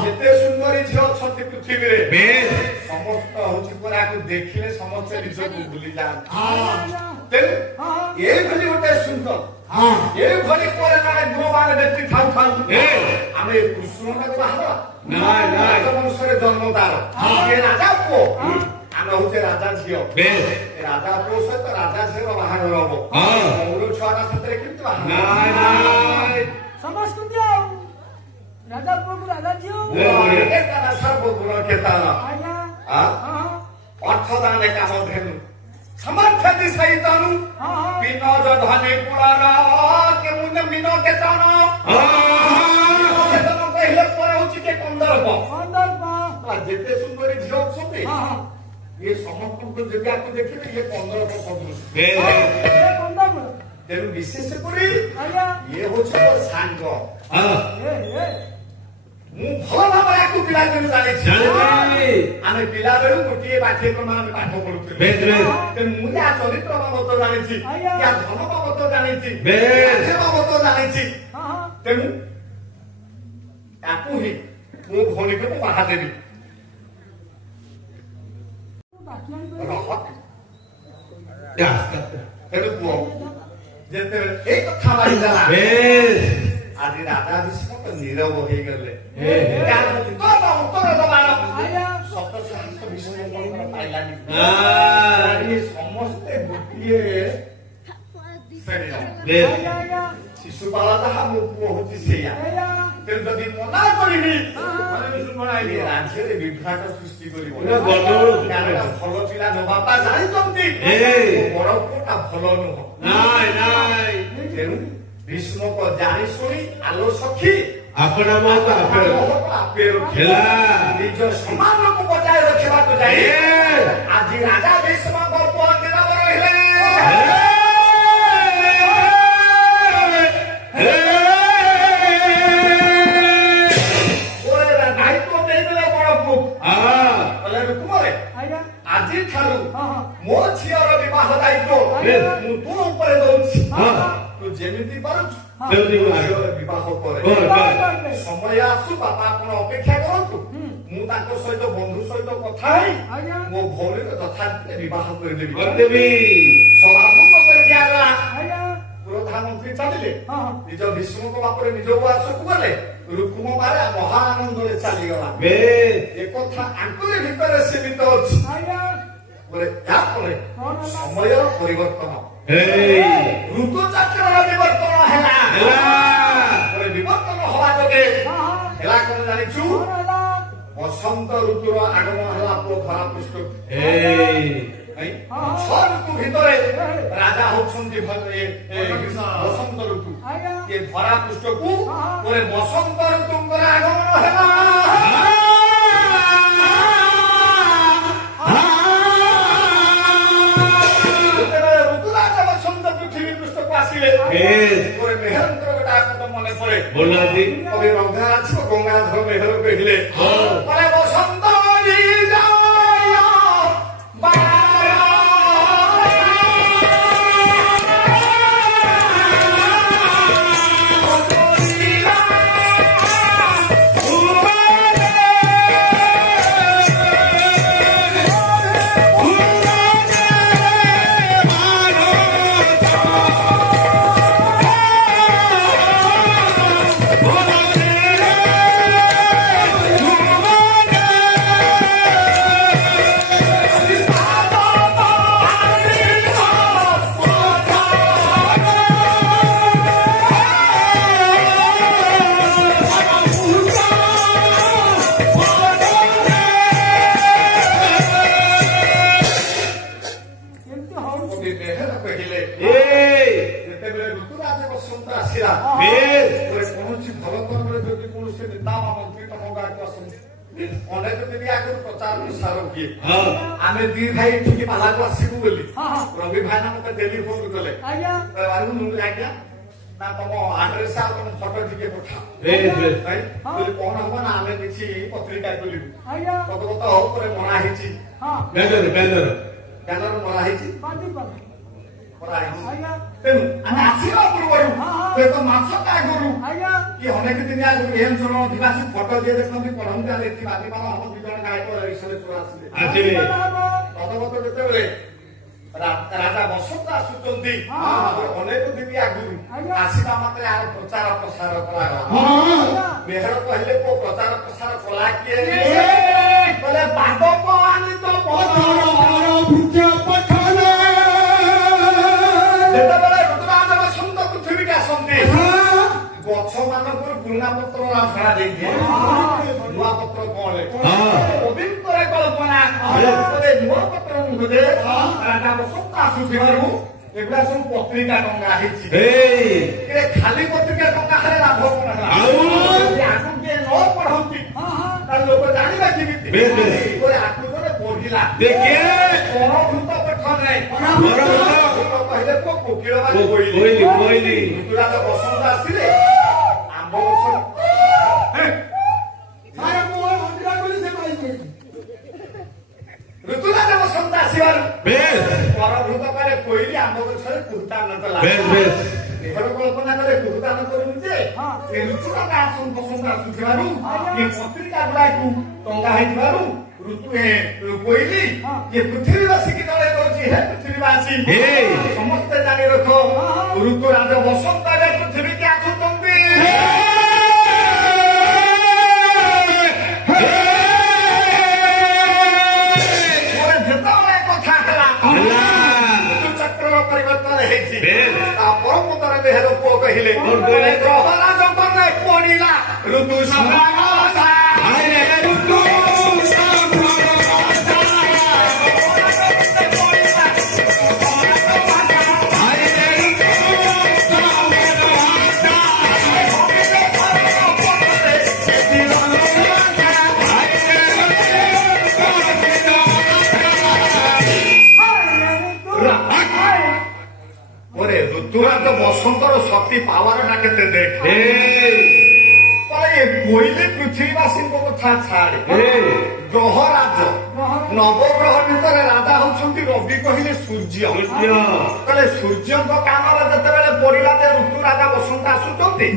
ଯେତେ ସୁନ୍ଦରୀ ଝିଅ ଅଛନ୍ତି ପୃଥିବୀରେ ସମସ୍ତ ହଉଛି ପରାକୁ ଦେଖିଲେ ସମସ୍ତେ ନିଜକୁ ଭୁଲି ଯାଆନ୍ତି ତେଣୁ ଏଇଭଳି ଗୋଟେ ସୁନ୍ଦର ଏଇଭଳି ପରେ ଜଣେ ଗୁଣବାନ ବ୍ୟକ୍ତି ଥାଉ ଥାଉ ଆମେ କୃଷ୍ଣଟାକୁ ବାହାରିବା ବଂଶରେ ଜନ୍ମ ତାର ଏ ରାଜା ପୁଅ ଆମେ ହଉଛେ ରାଜା ଝିଅ ରାଜା ପୁଅ ସହିତ ରାଜା ଝିଅର ବାହାଘର ହବ ମୋର ଛୁଆଟା ସେଥିରେ କେମିତି ବାହାଘର ସମସ୍ତଙ୍କୁ ଆଉ ରାଜା ପୁଅକୁ ରାଜା ଝିଅ ସର୍ବଗୁଣ କେତାନ ଅର୍ଥଦାନେ କାମ ଧେନୁ ସମର୍ଥତି ସହିତନୁ ବିନ ଧନେ କୁଳାର କେଉଁ ବିନ କେତନ କହିଲେ ପରେ ହଉଛି କେ କନ୍ଦର୍ପ ଯେତେ ସୁନ୍ଦରୀ ଝିଅ ଅଛନ୍ତି ଇଏ ସମସ୍ତଙ୍କୁ ଯଦି ଆକୁ ଦେଖିବେ ଇଏ କନ୍ଦର୍ପ ସଦୃଶ ତେଣୁ ବିଶେଷ କରି ଇଏ ହଉଛି ମୋର ସାଙ୍ଗ ମୁଁ ଭଲ ଭାବରେ ଆକୁ ପିଲାବେଳୁ ଜାଣିଛି ଆମେ ପିଲାବେଳୁ ଗୋଟିଏ ପାଠ୍ୟକ୍ରମ ଆମେ ପାଠ ପଢୁଥିଲୁ ତେଣୁ ମୁଁ ଯାହା ଚରିତ୍ର ବାବଦ ଜାଣିଛି ଯାହା ଧନ ବାବଦ ଜାଣିଛି ବାବଦ ଜାଣିଛି ତେଣୁ ତାକୁ ହିଁ ମୋ ଭଉଣୀକୁ ମୁଁ ବାହା ଦେବି ତେଣୁ କୁହ ଯେତେବେଳେ ଏଇ କଥା ବାହାରିଲା ଆଜି ରାଜା ଭୀଷ୍ମ ନୀରବ ହେଇଗଲେ ଉତ୍ତର ଦବାର ସପ୍ତସହସ୍ର ଭୀଷ୍ମ ପାଇଲାନି ସମସ୍ତେ ଗୋଟିଏ ଶ୍ରେଣୀର ଶିଶୁପାଳ ଯାହା ମୋ ପୁଅ ହଉଛି ସେଇଆ ତେଣୁ ଯଦି ମନା କରିବି ରାଜ୍ୟରେ ବିଭ୍ରାଟ ସୃଷ୍ଟି କରିବ ଭଲ ପିଲା ମୋ ବାପା ଜାଣିଛନ୍ତି ବଡ ପୁଅଟା ଭଲ ନୁହଁ ତେଣୁ ଭୀଷ୍ମକ ଜାଣି ଶୁଣି ଆଲୋ ସଖୀ ଆପଣା ମତ ଆପେ ରଖିଲା ନିଜ ସମ୍ମାନକୁ ବଜାୟ ରଖିବାକୁ ଯାଇ ଆଜି ରାଜା ଭୀଷ୍ମକ ପୁଅ ନୀରବ ରହିଲେ ଦାୟିତ୍ୱ ଦେଇଦେଲେ ବଡ ପୁଅ ରୁକ୍ମରେ ଆଜି ଠାରୁ ମୋ ଝିଅର ବିବାହ ଦାୟିତ୍ୱ ମୁଁ ତୋ ଉପରେ ଦଉଛି ତୁ ଯେମିତି ପାରୁଛୁ ବିବାହ ପରେ ସମୟ ଆସୁ ବାପା ଆପଣ ଅପେକ୍ଷା କରନ୍ତୁ ମୁଁ ତାଙ୍କ ସହିତ ବନ୍ଧୁ ସହିତ କଥା ହେଇ ମୋ ଭଉଣୀର ଯଥାର୍ଥରେ ବିବାହ କରିଦେବି ସଭାଭଙ୍ଗ କରି ଦିଆଗଲା। ପ୍ରଧାନମନ୍ତ୍ରୀ ଚାଲିଲେ ନିଜ ଭୀଷ୍ମଙ୍କ ବାପରେ ନିଜ ଉଆସକୁ ଗଲେ ରୁକ୍ମ ମାରେ ମହାଆନନ୍ଦରେ ଚାଲିଗଲା। ଏ କଥା ଆଙ୍କରି ଭିତରେ ସୀମିତ ଅଛି। ଯାହାଫଳରେ ସମୟର ପରିବର୍ତ୍ତନ ଋତୁଚକ୍ରର ବିବର୍ତ୍ତନ ହେଲା। ବିବର୍ତ୍ତନ ହବା ଯୋଗେ ହେଲା କଣ ଜାଣିଛୁ? ବସନ୍ତ ଋତୁର ଆଗମନ ହେଲା ପୁଅ ଧରା ପୃଷ୍ଠ। 6 ଋତୁ ଭିତରେ ରାଜା ହଉଛନ୍ତି ବସନ୍ତ ଋତୁ। ଏ ଧରା ପୃଷ୍ଠକୁ ବସନ୍ତ ଋତୁଙ୍କର ଆଗମନ ହେଲା। ଋତୁରାଜ ବସନ୍ତ ପୃଥିବୀ ପୃଷ୍ଠକୁ ଆସିଲେ ମେହରଙ୍କର ଗୋଟେ ଆକଟ ମନେ ପଡେ। କବି ରଙ୍ଗାରାଜ ଗଙ୍ଗାଧର ମେହର କହିଲେ ବସନ୍ତ କୌଣସି ଭଲ କର୍ମରେ ଯଦି କୌଣସି ନେତା ବା ମନ୍ତ୍ରୀ ତମ ଗାଁକୁ ଆସନ୍ତି ଅନେକ ଦିନ ଆଗରୁ ପ୍ରଚାର ପ୍ରସାର ହୁଏ। ଆମେ 2 ଭାଇ ଏଠିକି ପାଲାକୁ ଆସିବୁ ବୋଲି ରବି ଭାଇନା ମତେ ଟେଲିଫୋନ କଲେ ଆଜ୍ଞା ନା ତମ ଆଡ୍ରେସ ଆଉ ତମ ଫଟୋ ଟିକେ ପଠାଅ। କଣ ହବ ନା ଆମେ କିଛି ପତ୍ରିକା ଖୋଲିବୁ ପଦବତ ଉପରେ ମରା ହେଇଛି ବ୍ୟାନର ମରା ହେଇଛି। ତେଣୁ ଆମେ ଆସିବା ପୂର୍ବରୁ ମାସକ ଆଗରୁ କି ଅନେକ ଦିନ ଆଗରୁ ଏମ ଜଣ ଅଧିବାସୀ ଫଟୋ ଯିଏ ଦେଖନ୍ତି ପଢନ୍ତି ଆମେ ଏଠି ବାଦିମାନ ହବ 2 ଜଣ ଗାୟକ ଆସିବେ। ତଦବତ ଯେତେବେଳେ ରାଜା ବସନ୍ତ ଆସୁଛନ୍ତି ଅନେକ ଦିନ ଆଗରୁ ଆସିବା ମାତ୍ରେ ଆର ପ୍ରଚାର ପ୍ରସାର କରାଗଲା। ମେହର କହିଲେ କୋ ପ୍ରଚାର ପ୍ରସାର କଲା କିଏ? କହିଲେ ବାଦକ ଆନିତ ଯେତେବେଳେ ଋତୁରାଜ ବସନ୍ତ ପୃଥିବୀକି ଆସନ୍ତି ଗଛ ମାନଙ୍କର ପୁରୁଣା ପତ୍ର ଛଡା ଦେଇଦିଏ ନୂଆ ପତ୍ର କଅଁଳେ। କବିଙ୍କର କଳ୍ପନା ନୂଆ ପତ୍ର ନୁହେଁ ରାଜା ବସନ୍ତ ଆସୁଥିବାରୁ ଏଗୁଡା ସବୁ ପତ୍ରିକା ଟଙ୍ଗା ହେଇଛି। ଖାଲି ପତ୍ରିକା ଟଙ୍ଗା ହେଲେ ଲାଭ କଣ ହେଲା? ଆକୁ କିଏ ନ ପଢନ୍ତି ତାର ଲୋକ ଜାଣିବା କେମିତି? ଆକୁ ଜଣେ ପଢିଲା ପରଭୂତ ପଠ ନାହିଁ କହିଲେ କୋକିଳ ଋତୁରାଜ ବସନ୍ତ ଆସିଲେ ଆମ୍ବ ଗଛ ଋତୁରାଜ ବସନ୍ତ ଆସିବାରୁ ପରଭୂତ କରେ କୋଇଲି ଆମ୍ବ ଗଛରେ କୁହୁତାନ କଲା। କଳ୍ପନା କରେ କୁହୁତାନ କରୁନି ଯେ ଋତୁରାଜ ବସନ୍ତ ଆସୁଥିବାରୁ ପତ୍ରିକା ଗୁଡାକୁ ଟଙ୍ଗା ହେଇଥିବାରୁ କୋଇଲି ये पृथ्वीवासी की तले दौची है पृथ्वीवासी समस्ते जानी रखो ऋतुराज बसंत आगे पृथ्वी के आसुचंती ଯେତେବେଳେ କଥା ହେଲା ଋତୁଚକ୍ରର ପରିବର୍ତ୍ତନ ହେଇଛି ତା ପରମପଦର ବେହେର ପୁଅ କହିଲେ ପ୍ରହ୍ଲାଦଙ୍କ ପଡିଲା ଋତୁ ଋତୁରାଜ ବସନ୍ତର ଶକ୍ତି ପାୱାରଟା କେତେ ଦେଖେ। କୋଇଲି ପୃଥିବୀବାସୀଙ୍କ କଥା ଛାଡେ ଗ୍ରହରାଜ ନବଗ୍ରହ ଭିତରେ ରାଜା ହଉଛନ୍ତି ରବି କହିଲେ ସୂର୍ଯ୍ୟ। କହିଲେ ସୂର୍ଯ୍ୟଙ୍କ କାମରେ ଯେତେବେଳେ ପଡିଲା ଯେ ଋତୁରାଜା ବସନ୍ତ ଆସୁଛନ୍ତି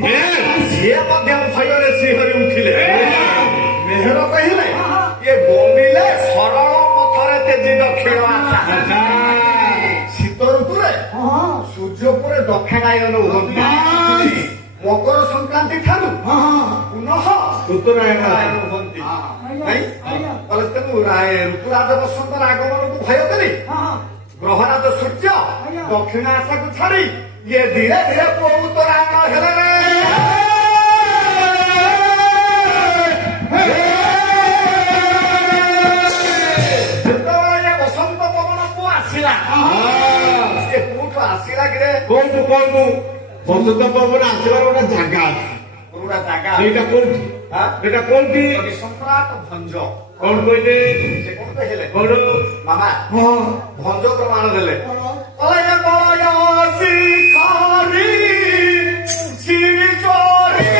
ସିଏ ମଧ୍ୟ ଭୟରେ ଶିହରି ଉଠିଲେ। ମେହର କହିଲେ ये गमिले सरल पथरे तेजी दक्षिण आशा शीत ऋतु सूर्य पर दक्षिणायन हुअन्ति मकर संक्रांति ठारू पुनः उत्तरायण हुअन्ति नहीं तेणु ऋतुराज बसंतर आगमन को भय करी ग्रहराज सूर्य दक्षिण आशा को छाड़ी ये धीरे धीरे उत्तरायण हेले बसंत पवन को आसला कोठु आसला कि कोठु कोठु बसंत पवन आसबार गोटे जागा गोटे जागा एटा कोठी सम्राट भंज कौन कहले से कोन कहले कौन मामा भंज प्रमाण देले अलय बलय शिखारी श्री चोरी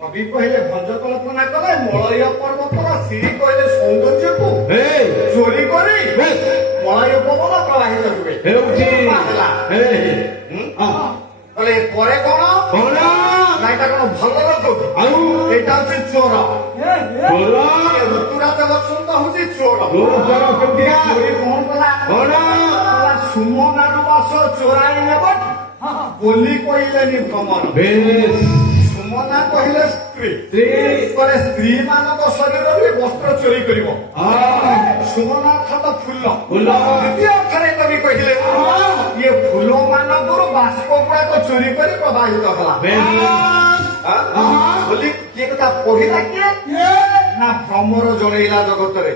कवि कहले भंज कल्पना कले मलय पर्वतर श्री कहले सौंदर्य को चोरी करी मलय पवन प्रवाहित हुए कले परे कौन ना এটা কোন ভালো লোক আৰু এটা হচ্ছে চোর ঋতুরাজ বসন্ত হচ্ছে চোর চোরি কোন কলা সুমনার বাস চোরাই নেব বলি কইলেনি ভ্রমণ সুমনা কহিলে স্ত্রী করে স্ত্রী মানক শরীরে বস্ত্র চোরি করিব সুমনা অর্থাৎ ফুল দ্বিতীয় অর্থরে কবি কহিলে ইয়ে ফুল মানকর বাষ্প গুড়াক চোরি করে প্রবাহিত হলা বলি কিଏ କଥା କହିଲା କିଏ ନା ଭ୍ରମର ଜଣେଇଲା ଜଗତରେ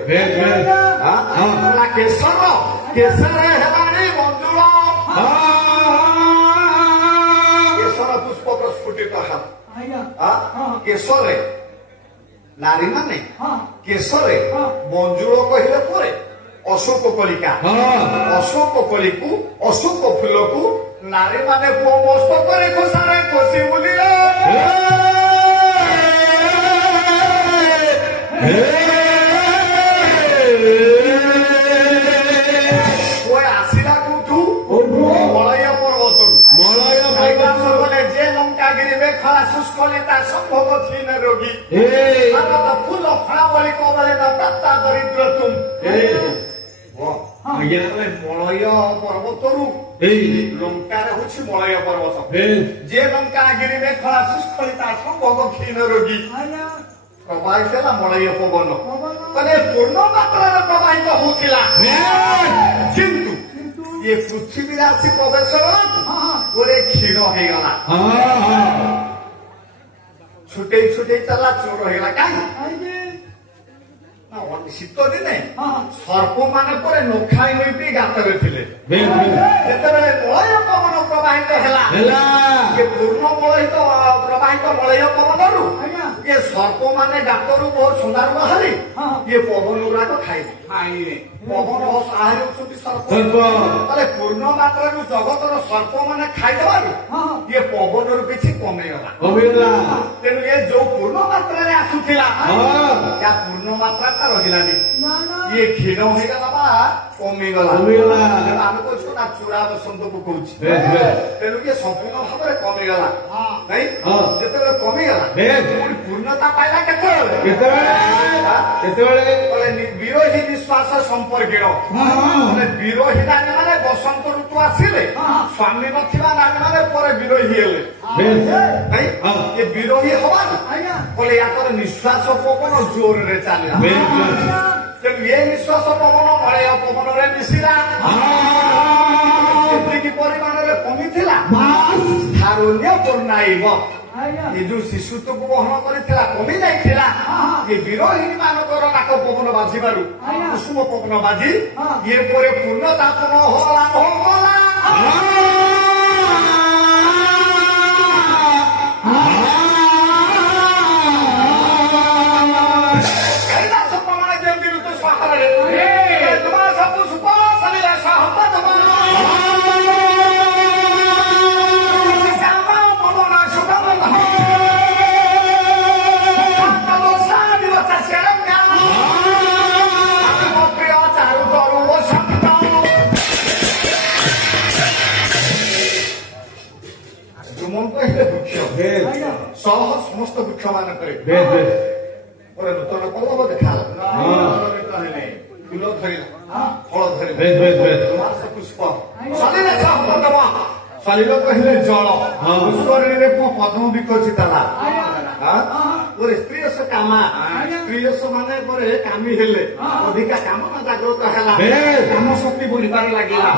କେଶର କେଶରେ ହେଲାଣି ମଞ୍ଜୁଳ କେଶର ପୁଷ୍ପ ପ୍ରସ୍ଫୁଟିତ କେଶରେ ନାରୀ ମାନେ କେଶରେ ମଞ୍ଜୁଳ କହିଲେ ପରେ ଅଶୋକ କଳିକା ଅଶୋକ କଳିକୁ ଅଶୋକ ଫୁଲକୁ ନାରୀ ମାନେ ପୁଅ ମସ୍ତକରେ ଖୋସାରେ ଖୋସି ବୁଲିଲେ ଆସିଲା କୋଉଠୁ ମଳୟ ପର୍ବତରୁ ଗଲେ ଯେ ଲଙ୍କାଗିରି ମେଖଳା ଶୁଷ୍କ ନେତା ସମ୍ଭବ ଥିନ ରୋଗୀ ଫୁଲ ଫଳା ବଳି କବଳେ ଦରିଦ୍ର ତୁମ ଲଙ୍କାରେ ହଉଛି ମଳୟ ପର୍ବତ ଯେ ଲଙ୍କାଗିରିରେ ଖଳାଶୁସ୍ଖଳିତ ଭୋଗ କ୍ଷୀଣ ରୋଗୀ ପ୍ରବାହିତ ହେଲା ମଳୟ ପବନ ମାନେ ପୂର୍ଣ୍ଣ ମାତ୍ରାରେ ପ୍ରବାହିତ ହଉଥିଲା କିନ୍ତୁ ଇଏ ପୃଥିବୀରେ ଆସି ପ୍ରବେଶ ପରେ କ୍ଷୀଣ ହେଇଗଲା ଛୁଟେଇ ଛୁଟେଇ ଚାଲା ଚୋର ହେଇଗଲା କାହିଁକି ଶୀତ ଦିନେ ସର୍ପ ମାନେ ପରେ ନଖାଇ ହୋଇ ଗାତରେ ଥିଲେ ଯେତେବେଳେ ମଳୟ ପବନ ପ୍ରବାହିତ ହେଲା ପୂର୍ଣ୍ଣ ମଳୟ ପ୍ରବାହିତ ମଳୟ ପବନରୁ ଇଏ ସର୍ପ ମାନେ ଗାତରୁ ବହୁତ ସୁନ୍ଦର ବାହାରି ଇଏ ପବନ ଗୁଡାକ ଖାଇବେ ପବନ ସାହାଯ୍ୟ ହେଉଛନ୍ତି ସର୍ପ ତାହେଲେ ପୂର୍ଣ୍ଣ ମାତ୍ରାରୁ ଜଗତର ସର୍ପ ମାନେ ଖାଇଦେବାରୁ ଇଏ ପବନରୁ କିଛି କମିଗଲା ତେଣୁ ଇଏ ଯୋଉ ପୂର୍ଣ୍ଣ ମାତ୍ରାରେ ଆସୁଥିଲା ୟା ପୂର୍ଣ୍ଣ ମାତ୍ରାଟା ରହିଲାନି ଇଏ କ୍ଷୀଣ ହେଇଗଲା ବା କମିଗଲା ଆମେ କହୁଛୁ ନା ଚୂଡ଼ା ବସନ୍ତକୁ କହୁଛି ତେଣୁ ଇଏ ସମ୍ପୂର୍ଣ୍ଣ ଭାବରେ କମିଗଲା ନାଇଁ ଯେତେବେଳେ କମିଗଲା ପୂର୍ଣ୍ଣତା ପାଇଲା କେତେବେଳେ ବିରୋହୀ ନିଶ୍ୱାସ ସମ୍ପର୍କୀୟ ମାନେ ବିରୋହୀ ନାରୀ ମାନେ ବସନ୍ତ ଋତୁ ଆସିଲେ ସ୍ୱାମୀ ନଥିବା ନାରୀ ମାନେ ପରେ ବିରୋହୀ ହେଲେ ନାଇଁ ଏ ବିରୋହୀ ହବାନି କହିଲେ ୟାଙ୍କର ନିଶ୍ୱାସ ପବନ ଜୋରରେ ଚାଲିଲା ତେଣୁ ଏ ନିଶ୍ୱାସ ପବନ ମଳୟ ପବନରେ ମିଶିଲା ଯେତିକି ପରିମାଣରେ କମିଥିଲା ଧାରୁଣ୍ୟ ପୂର୍ଣ୍ଣାଇବ ଏ ଯୋଉ ଶିଶୁତ୍ୱକୁ ବହନ କରିଥିଲା କମି ଯାଇଥିଲା ଏ ବିରୋହୀ ମାନଙ୍କର ନାକ ପବନ ବାଜିବାରୁ କୁସୁମ ପବନ ବାଜି ଇଏ ପରେ ପୂର୍ଣ୍ଣତା ଲାଭ କଲା ସମସ୍ତ ବୃକ୍ଷ ମାନଙ୍କରେ ଗୋଟେ ନୂତନ ପର୍ବ ଦେଖା ଫୁଲ ଧରିଲା ଫଳ ଧରିଲା ପୁଷ୍ପ ସଲିଳ କହିଲେ ଜଳ ପୁଷ୍କରିଣୀରେ ପଦ୍ମ ବିକଶିତ ହେଲା ସ୍ତ୍ରୀୟସ କାମା ସ୍ତ୍ରୀୟସ ମାନେ ପରେ କାମି ହେଲେ ଅଧିକା କାମନା ଜାଗ୍ରତ ହେଲା କାମ ଶକ୍ତି ବଢିବାରେ ଲାଗିଲା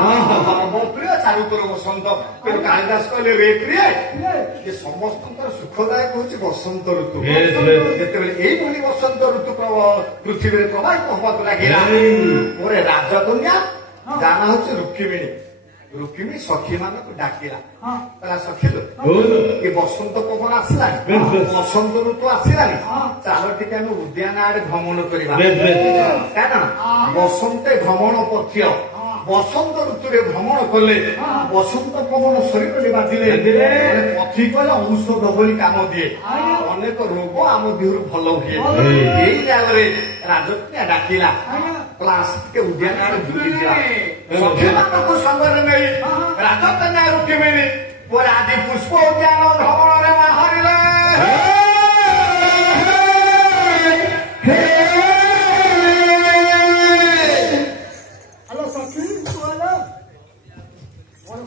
ପ୍ରିୟ ଚାରୁତର ବସନ୍ତ ତେଣୁ କାଳିଦାସ କହିଲେ ରେ ପ୍ରିୟ ଏ ସମସ୍ତଙ୍କର ସୁଖଦାୟକ ହଉଛି ବସନ୍ତ ଋତୁ ଯେତେବେଳେ ଏଇଭଳି ବସନ୍ତ ଋତୁ ପୃଥିବୀରେ ପ୍ରବାହିତ ହବାକୁ ଲାଗିଲା ପରେ ରାଜକନ୍ୟା ଯାହା ନାଁ ହଉଛି ରୁକ୍ମିଣୀ ସଖୀ ମାନଙ୍କୁ ଡାକିଲା ସଖିଲ ଏ ବସନ୍ତ ପବନ ଆସିଲାଣି ବସନ୍ତ ଋତୁ ଆସିଲାଣି ଚାଲ ଟିକେ ଆମେ ଉଦ୍ୟାନ ଆଡେ ଭ୍ରମଣ କରିବା କାରଣ ବସନ୍ତେ ଭ୍ରମଣ ପଥ୍ୟ ବସନ୍ତ ଋତୁରେ ଭ୍ରମଣ କଲେ ବସନ୍ତ ପବନ ଶରୀରରେ ବାଜିଲେ ପଥି କଲେ ଔଷଧ ଭଳି କାମ ଦିଏ ଅନେକ ରୋଗ ଆମ ଦେହରୁ ଭଲ ହୁଏ ଏଇ ଜାଗାରେ ରାଜକନ୍ୟା ଡାକିଲା କ୍ଲାସ ଟିକେ ଉଦ୍ୟାନ ଆଡେ ବୁଲିଯିବା ସଖୀମାନଙ୍କୁ ସାଙ୍ଗରେ ନେଇ ରାଜକନ୍ୟା ରୁକ୍ମିଣୀ ପରେ ଆଜି ପୁଷ୍ପ ଉଦ୍ୟାନ ଭ୍ରମଣରେ ବାହାରିଲେ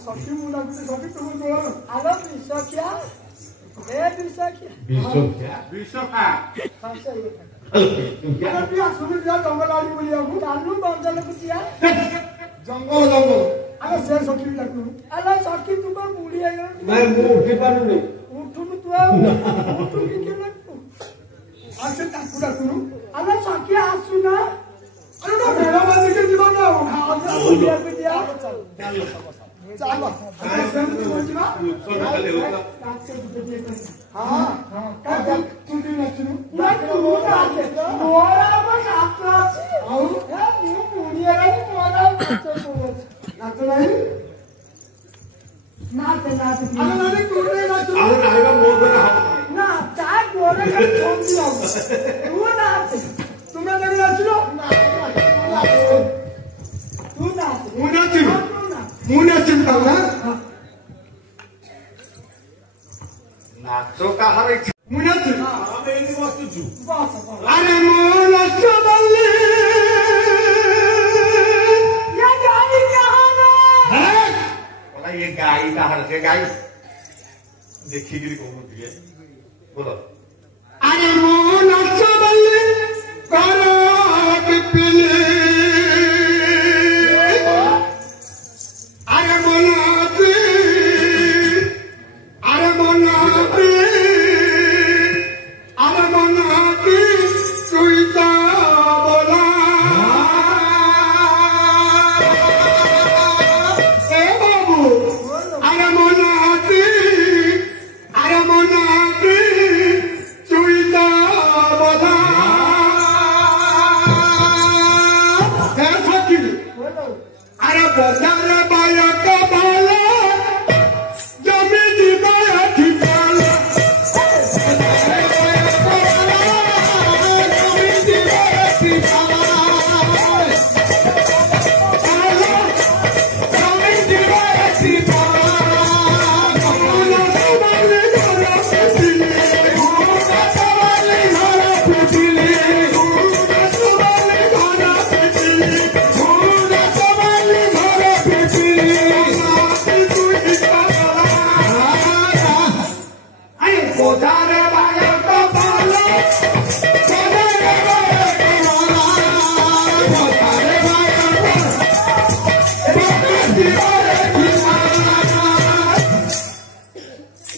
सखी मुझे सखी तुम बोलो हेलो विश्वकिया ए विश्वकिया विश्वका अरे पिया सुन जा जंगल आड़ी बोलिया हूं चालू जंगल कुचिया जंगल अरे से सखी लगू अरे सखी तुम बूढ़ी है मैं उठी पारू नहीं उठू तू उठू के लगू आसे ताकू रखू अरे सखी आसु ना अरे तो मेरा बाजी के जीवन ना खा जा कुचिया चलो चिंता नाचो काହାର इच्छा ମୁଁ ନାଚୁ ଆମେ ଏଇଠି ବସୁଛୁ ଆରେ ମୁଁ ନାଚ ବଲ୍ଲି ये गाई कहार से गाई देखी गिरी कहूँ दिए बोलो अरे मोन चबल करो पिपले अरे मोनाते अरे मोनाते अरे मोनाते सुईता बोला ए बाबू अरे मोनाते सुईता बोला ऐसा क्यों अरे बजार बालक बाला जमीन बाया ठिकाना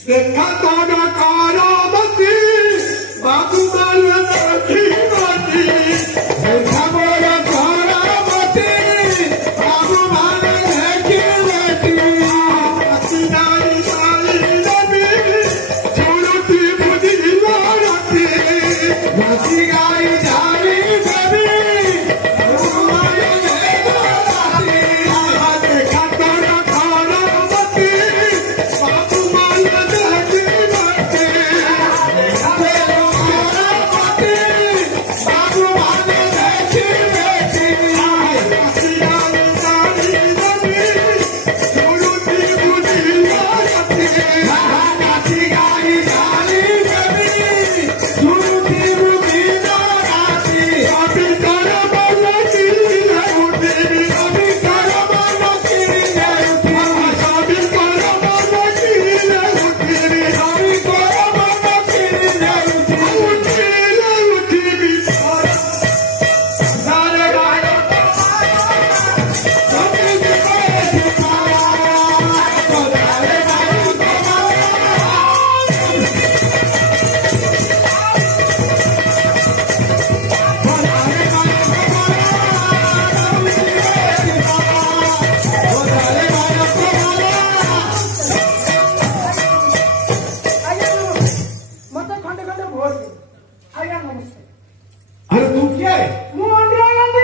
देखा तोड़ा कारामती बाबू माला रखी बाती देखा बोला कारामती बाबू माला रखी बाती नारी नारी नबी छोड़ती बुद्धि लाती नाची गाई जानी नबी बाबू माला रखी बाती देखा तोड़ा कारामती बाबू माला अरे तू क्या है इंदिरा गांधी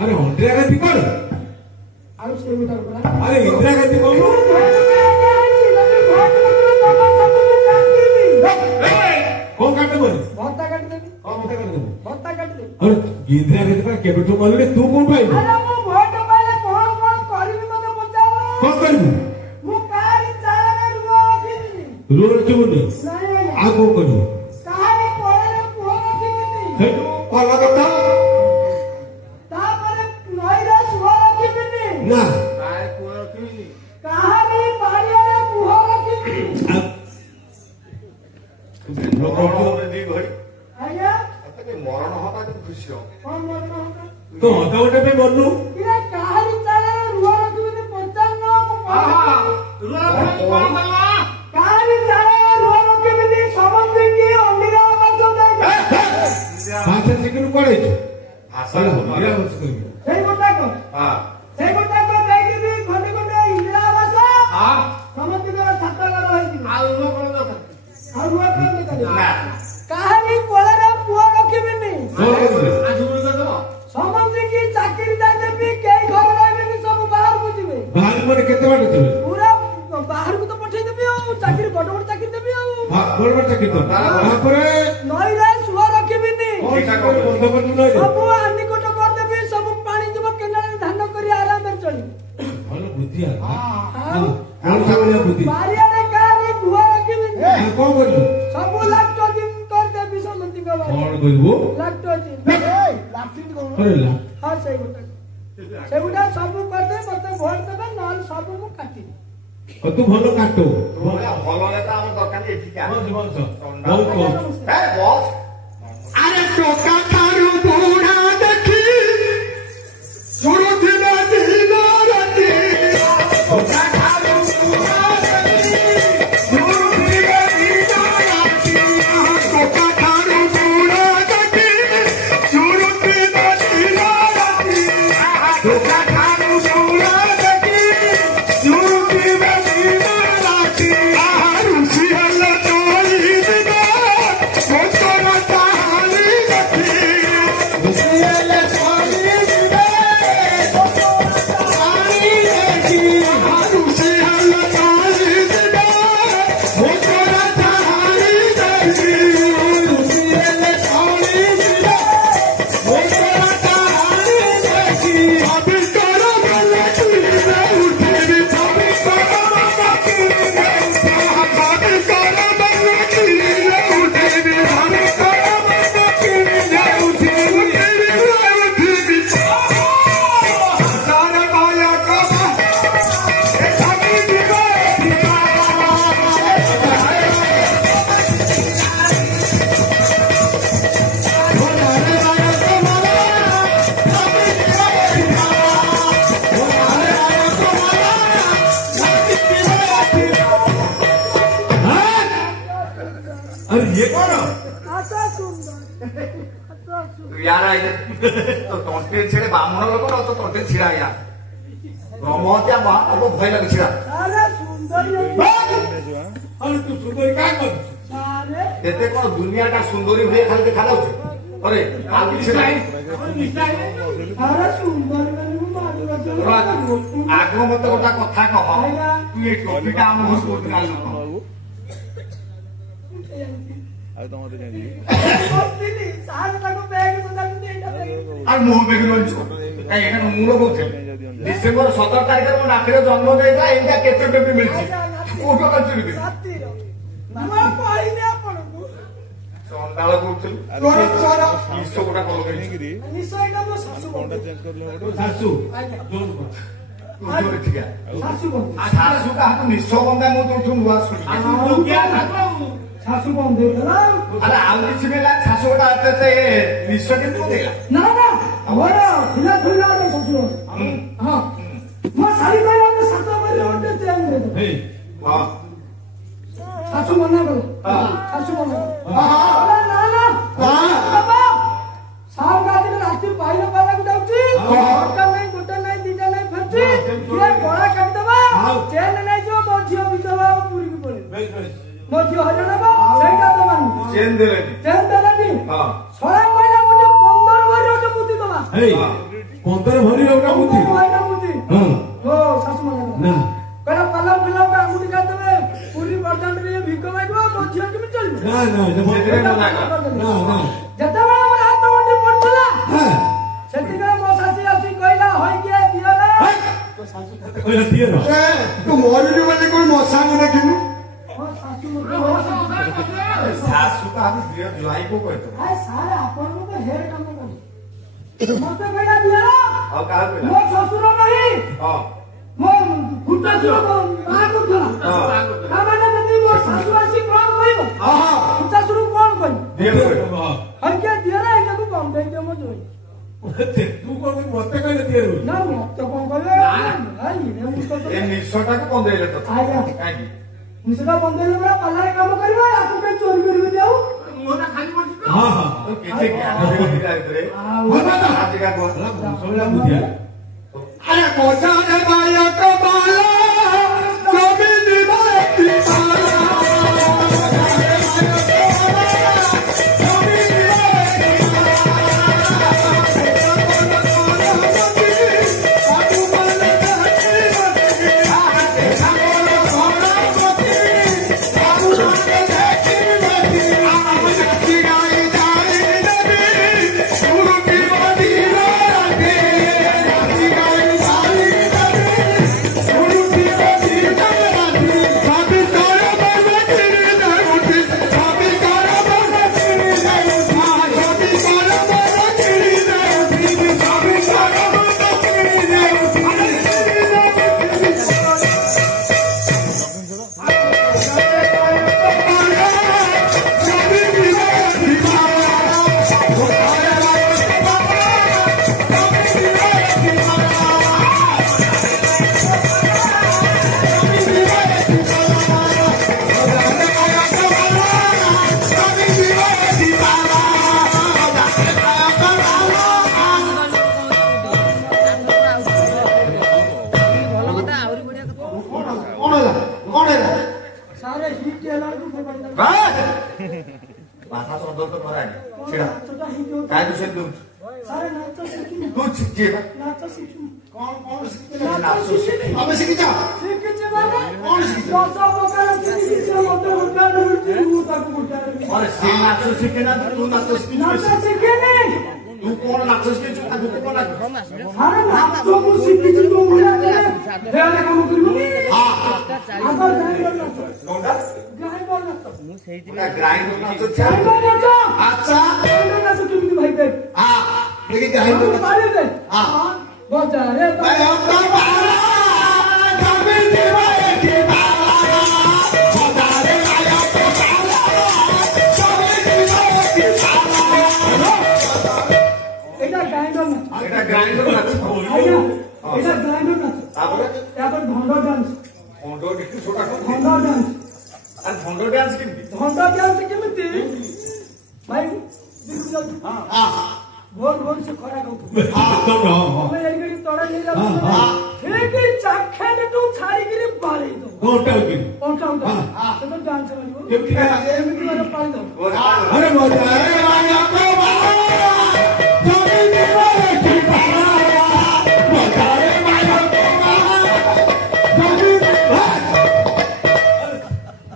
अरे इंदिरा गांधी कौन अरे इंदिरा गांधी कौन कौन काटे बोले भत्ता काट दे अरे इंदिरा गांधी का केबेठो बोले तू कौन भाई अरे मो वोट पाले कौन कौन करबी मते पचार कौन करबी मु कारी चारा रुआ रखिनी रुआ रखिबो नहीं आ कौन करबो कारी कोरे पुआ रखिनी कोला कथा तापरे नईरा सुआ रखिनी ना कारी पुआ रखिनी कहानी बाड़िया पुआ रखिनी लोग दी घड़ी आया अतके मरण होता तो खुशी हो कौन मरण होता तो होता उठे पे मरनु इरे कहानी चाले रुआ रखिनी पचार न हां रुआ रखिनी कौन मरला कहानी चाले रुआ रखिनी समझ की अंधेरा आवाज दे भाषा शिखर पड़े भाषा अंधेरा आवाज कर सही बता को हां सही बता को देख दी खंडे खंडे इंदिरा आवाज हां समझ के छाता लगा है आ रुआ कोन दो आ रुआ कोन दो ना कहानी कोलरा पुआ रखिनी समझ की चाकरी दे देबी के घर रहबे सब बाहर बुझिबे बाहर पर केते बाटे तबे पूरा बाहर को तो पठै देबी आ चाकरी बड़ बड़ चाकरी देबी आ बड़ बड़ चाकरी तो तापरे नई रे सुआ रखिबिनी बंद कर नई सब आनी कोट कर देबी सब पानी जब केनाले धान करी आराम से चली भलो बुद्धि आ हां कौन सावले बुद्धि बारिया रे कहानी पुआ रखिबिनी कोन करू सब लाटो दिन कर देबी समझ को कौन करबो लाटो दिन ए लाटिन को अरे ला हां सही बता ସେଗୁଡା ସବୁ କରିଦେ ମତେ ଭୋଟ ଦେବେ ନହେଲେ ସବୁ ମୁଁ କାଟିବି। ତୁ ଭଲ କାଟୁ ଭଲ ନେତା ଆମ ଦରକାର ଏଠିକା ଆରେ ଟୋକା ଠାରୁ ବୁଢା ଦେଖି ଶୁଣୁଥିଲା ଦିନ ରାତି ଟୋକା ଠାରୁ ବୁଢା ଦେଖି ଶୁଣୁଥିଲା ଦିନ ରାତି ଟୋକା ଠାରୁ ବୁଢା ଦେଖି ଶୁଣୁଥିଲା ଦିନ ରାତି ଟୋକା ଠାରୁ ବୁଢା ଦେଖି ଶୁଣୁଥିଲା ଦିନ ରାତି ଋଷି ହେଲା ତୋଳି ଦିନ ମୋତର ତାହାରି ଦେଖି ଋଷି ହେଲେ ତୋଳି ଦିନ ତାହାରି ଦେଖି ଋଷି ହେଲା ତୋଳି ଦିନ ମୋତର ତାହାରି ଦେଖି ଋଷି ହେଲେ ତୋଳି ଦିନ ମୋତର ତାହାରି ଦେଖି ଅବିକର ଗଲେ ତୁଇରେ ଉଠିବି ଅବିକର ବାବା ତୁଇରେ ଅବିକର ବାବା ତୁଇରେ ଉଠିବି ଅବିକର ବାବା ତୁଇରେ ଉଠିବି ସାରା ମାୟା କବା ଏ ସବି ଯିବା अरे ये कौन আচ্ছা সুন্দর আচ্ছা সুন্দর यार तो तंटे छेड़े बामण लोक न तो तंटे छिड़ा यार रमत्या अब भय लगे छिड़ा আরে সুন্দর अरे तू सुंदरी काय कर আরে एते कोन दुनिया का सुंदरी हुए खाली देखा जाउछे अरे आ किछ नाही আরে সুন্দর মানে মারু आग मत गोटा कथा कह तू ए टॉपिक हम हो तो दिना लोक বসতিনি সার তাকো ব্যাগ সুন্দর এইটা ব্যাগ আর মোহ বেগুন ছো এই এখানে মূল বলছে ডিসেম্বর 17 তারিখে মো নাকরে জন্ম দেইতা এইটা কেতে পেপি মিলছি কোটো কাচুরি দে সাতির নূଆ পাইনি ଆପଣଙ୍କୁ চন্দাল করছিল চর ইসো গোটা কল করি নিশ্চয়টা ମୋ ଶାଶୁ ବନ୍ଧୁ सासू जोन তোর ঠিক আছে ଶାଶୁ ବନ୍ଧୁ आ सासू का हाथ निश्चय बंदा मो तो उठुन हुआ सुनी तू क्या था ଶାଶୁ ବନ୍ଧୁ ହେଲା अरे आउ किछ मेला सासू गोटा आते ते निश्चय के तू देला ନା ନା ଆମର ଥିଲା ଥିଲା ଶ୍ୱଶୁର ହଁ ମୋ ଶାଢ଼ୀ କହିଲା ମୁଁ ସାତ ବରି ଗୋଟେ ଚେନ୍ ଦେବି हे हां ଶାଶୁ ମନା କଲେ ଶାଶୁ ମନା କଲେ ନା ନା ବାବା ସାଉ ଗାଦିରେ ରାତି ପାଇଲ ପାଇବାକୁ ଯାଉଛି ଗୋଟେ ନାହିଁ ଗୋଟେ ନାହିଁ ଦିଟା ନାହିଁ ଫେରୁଛି କିଏ ଗଳା କାଟିଦବା ଚେନ୍ ନେଇଯିବ ମୋ ଝିଅ ବିଧବା ପୁରୀକି ପଳେଇବ बेस बेस ମୋ ଝିଅ ହଇରାଣ ହବ ସେଇଟା ତ ମାନୁ चेन देले ଚେନ୍ ଦେଲେନି हां ଶଳା କହିଲା ଗୋଟେ 15 ଭରି ଗୋଟେ ମୁଦି ଦବା हे 15 भरी होगा बुद्धि 15 ଭରି ମୁଦି हां ଓ ଶାଶୁ ମନା କଲେ ना କହିଲା ପାଲା ପିଲାଙ୍କୁ ଆଙ୍ଗୁଠି କାଟିଦେବେ ପୁରୀ ବର୍ଦ୍ଦାଣ୍ଡରେ ଭିକ ମାଗିବ ମୋ ଝିଅ କେମିତି ଚଳିବ ना ना ସେଥିରେ ମନା କର ना ना ଯେତେବେଳେ ମୋର ହାତ ଗଣ୍ଠି ପଡୁଥିଲା हां ସେତିକି ମୋ ଶାଶୁ ଆସି କହିଲା ହଇକିଆ ଦିଅରେ कोई दिए ना ତୁ ମରିଲୁ ବୋଲି କଣ ମଶାଙ୍କୁ ଦେଖିଲୁ ମୋ ଶାଶୁ सासू का हम दिया जुआई को कहतो ଆରେ ସାର୍ ଆପଣଙ୍କୁ ତ ହେର କାମ କଲି ମତେ କହିଲା ଦିଅର और कहा ମୋ बोला ଶ୍ୱଶୁର ନାହିଁ हां ମୋ ଖୁଟାଶୁର ମା କରୁଥିଲା ତାମାନେ ଯଦି ମୋ ଶାଶୁ ଆସି କଣ କହିବ ଖୁଟାଶୁର କଣ କହିବ दिया ହଇକିଆ ଦିଅରେ ଏଇଟାକୁ ବନ୍ଦେଇ ଦିଅ ମୋ ଜୋଇ तू कौन मत कहले दिए रो ନା ମତେ କଣ କହିବେ ए निश्चयटा को बंदेले तो ଆଜ୍ଞା काई ନିଶ୍ଚିତ ବନ୍ଦେଇଲେ ପରା ପାଲାରେ କାମ କରିବା ଆକୁ କେହି ଚୋରି କରିବେନି ଆଉ हां हां तो किथे ज्ञान देबो दिला रे आज का को सबला बुद्धिया अरे कोचा रे बाया कबाला जमीन बाती बाला भाषा शब्द तो कराए छेड़ा काय तो से तू सारे नाच शिखी तू छिजे नाच शिखी कौन सीखे अब सीख जा माने कौन सीखे दस बकर शिखी से तू तक मुटा अरे से नाच सीखे ना तू नाच सीखे नहीं तू कौन नाच सीखे तू कौन नाच अरे नाच तो मु शिखी तू मुटा देले काम करू हां आगर गाय नाच कोनटा गाय नाच मु सेही पूरा ग्राइंड नाच अच्छा नाच तुम भाई दे हां लेकिन ग्राइंड पाले दे हां बजा रे भाई हम का बाला कभी दीवाए के बाला बजा रे आया तो बाला कभी दीवाए के बाला এটা গ্রাইন্ডার না এটা গ্রাইন্ডার নাচ আইয়া এটা গ্রাইন্ডার না তারপরে তারপর ভন্ড ডান্স ফন্ডো একটু ছোট কর ভন্ড ডান্স আর ফন্ডো ডান্স কেমতি ভন্ড ডান্স কেমতি ভাই हां ভোর ভোর সে খরা গাও हां আমি এইগি তোড়া নিয়ে যাবো ঠিক চাখানে তো ছাড়ি গিরি বাড়ি দাও कोटा की ওটা তো ডান্স বানিও কেমতি এমনি করে পাই দাও अरे मजा रे आया तो बाला कभी दीवाए के बाला मजा रे आया तो बाला कभी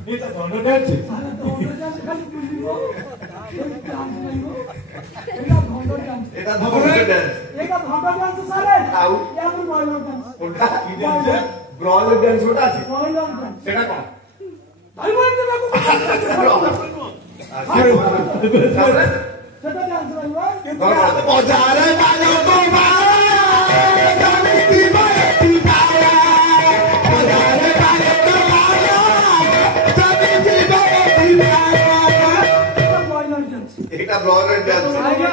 ये तो दोनों डांस সারা তো ভন্ড ডান্স খালি বুঝিও এই ডান্স বানিও এটা ভন্ড ডান্স এটা ফন্ডো ডান্স এটা ভন্ড ডান্স সারে আউ ইয়ার বয়লার ডান্স কোনটা কি ডান্স ব্রল ডান্স ওটা আছে বয়লার ডান্স সেটা কোন ভাই বলতে বাবু তারপরে সেটা ডান্স বানিও মজা রে আয়া তো বালা কभी दीवाए के बाला मजा रे आया तो बाला कभी दीवाए के बाला এটা বয়লার ডান্স এটা ব্রল ডান্স আইয়া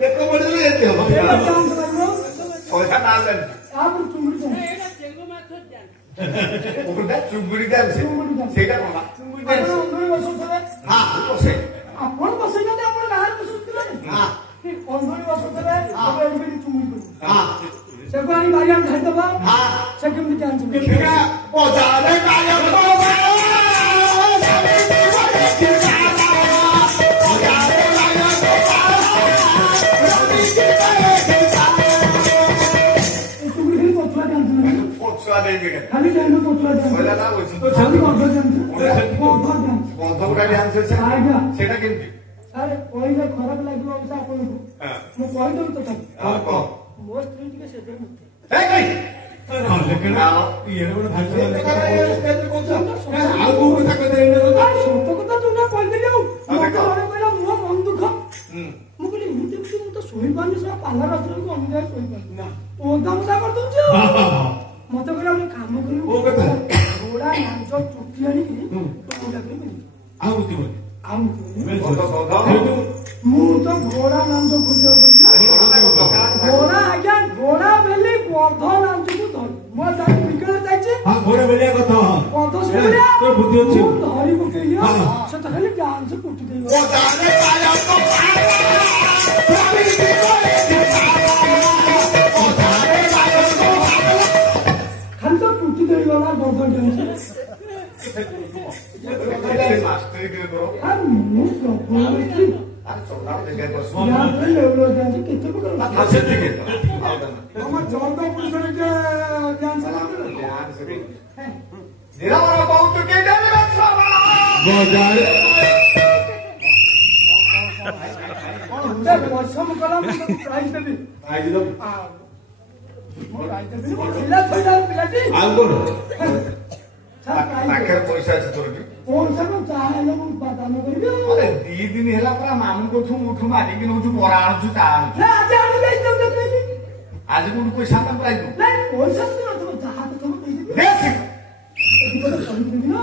দেখো বলে যেতে হবে এটা ডান্স বানিও ছয়টা নাচ ডান্স আপনি চুমড়ি ডান্স ওটা চুঙ্গুড়ি ডান্স সেটা কোন চুঙ্গুড়ি ডান্স ଆପଣ ଅଙ୍ଗରେ ବସୁଥିଲେ हां বসে ଆପଣ ବସେଇଛନ୍ତି ଆପଣ ଗାଁରେ ବସୁଥିଲେ हां ଅଙ୍ଗରେ ବସୁଥିଲେ ଆପଣ ଏମିତି ଚୁମୁଡ଼ି କରିବେ हां ସେକୁ ଆଣି ବାରିଆଣ ଖାଇଦେବା हां ସେ କେମିତି ଜାଣିଛନ୍ତି କେମତିକା ମଜା ରେ ଆୟା ତ ବାଲା कभी दीवाए के बाला मजा रे आया तो बाला कभी दीवाए के बाला ଏ ଚୁମୁଡ଼ି ଖାଲି ପଛୁଆ ଜାଣିଛନ୍ତି পছুয়া দেই বিকে ଖାଲି ଜାଣିଛନ୍ତି ପଛୁଆ কইলা ଜାଣିଛନ୍ତି না বলছিস ଖାଲି ଅର୍ଧ ଜାଣିଛନ୍ତି ଅର୍ଧ ଜାଣିଛନ୍ତି বন্ধগুড়া ডান্স হচ্ছে আজ্ঞା সেটা কেমতি ସାର୍ କହିଲେ ଖରାପ ଲାଗିବ ଅବଶ୍ୟ ଆପଣଙ୍କୁ হ্যাঁ ମୁଁ କହିଦେବି ତଥାପି আর কো ମୋ ସ୍ତ୍ରୀ ଟିକେ ସେଥିରେ ମୁକ୍ତି এই এই हां लेकिन ये रे भाई ଆଉ କୋଉ କଥା କହିଲେ ସତ କଥା ତୁ ନା କହିଦେଲି ଆଉ ମତେ ଜଣେ କହିଲା ମୋ ମନ ଦୁଃଖ হুম ମୁଁ କହିଲି ଏମିତି ଏମିତି ମୁଁ ତ ଶୋଇପାରୁନି ସେ ପାର୍ଲର ଆସିଲାକୁ ଅନୁଯାୟୀ ଶୋଇପାରୁନି ନା ଓଦା ମୋଦା କରିଦଉଛି ଆଉ ମତେ କହିଲା ଗୋଟେ କାମ କରିବୁ କୋଉ କଥା? ଘୋଡ଼ା ମାଂସ ଚୁଟି ଆଣିକି ମୁଣ୍ଡା କରି ପିନ୍ଧିବୁ ଆଉ ବୁଝି ଆଉ ମୁଁ କହିଲି, বন্ধ বন্ধ ମୁଁ ତ ଘୋଡ଼ା ମାଂସ ଖୋଜିବାକୁ ଗଲି ଘୋଡ଼ା ଆଜ୍ଞା ଘୋଡ଼ା ବେଲି ବଧ ନାଞ୍ଚକୁ ଧରି ମୁଁ ତାକୁ ବିକେଳ ଯାଇଛି हां घोड़ा बेलिया କଥା ବଧ ସେଭଳିଆ ତୋ ବୁଦ୍ଧି ଅଛି ମୁଁ ଧରି ପକେଇଲି ସେ ତ ଖାଲି ଡାନ୍ସ କୁଟି ଦେଇଗଲା মজা রে আয়া তো বালা कभी दीवाए के बाला मजा रे आया तो बाला ଖାଲି ତ କୁଟି ଦେଇଗଲା ବଧ ଡାନ୍ସ মাস্টারি দিয়ে করো আর ମୁଁ ପ୍ରବଳ କି আর চলা দেখে বস ୟାପରେ ଲେଉଲ ଡାନ୍ସ କେତେ ପ୍ରକାର আছে দিকে আমার জলদা পুলিশের যে ডান্স নিরামর বহুত কে দেবে বাচ্চারা बाजार পয়সা কলাম প্রাইজ দেবি आई दो ମୁଁ ପ୍ରାଇଜ ଦେବି ପିଲା ଥୋଇଲା ପିଲାଟି ଆଉ କୋନ পাখের পয়সা আছে তোর কি ପଇସା ତ ଯାହା ହେଲେ ମୁଁ ଦାନ କରିବି ଆଉ আরে 2 দিন হেলা পুরা মামু কোঠু মুঠু মারিকি নউছু বড়া আনছু চা আনছু ନା ଆଜି ଆଣି ଦେଇଛି ତମେ ଦେଇଛି আজ কোন পয়সা না প্রাইজ ନାଇଁ ପଇସା ତ ନଥିବ ଯାହା ତ ତମେ ଦେଇଦେବି দেখ ଏଠି ଗୋଟେ କହିଦେବି ନା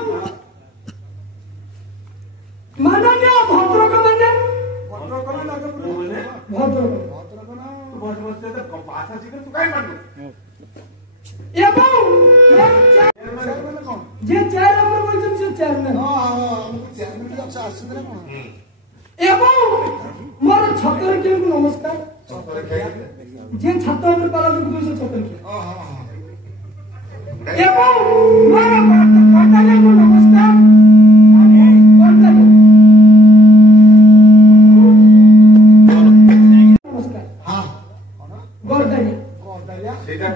ମାନନୀୟ ଭଦ୍ରକ ମାନେ ଭଦ୍ରକ भाषा शिकल तू काय मानतो ଏବଂ ଯେ ଚେୟାର ଉପରେ ବସିଛନ୍ତି ସେ ଚେୟାରମ୍ୟାନ ଏବଂ ମୋର ଛତର କିଙ୍କୁ ନମସ୍କାର ଯେ ଛାତ ଉପରେ ପାଳନ ସେ ଛତର କିଏ ଏବଂ ମୋର କର୍ତ୍ତାଙ୍କୁ ନମସ୍କାର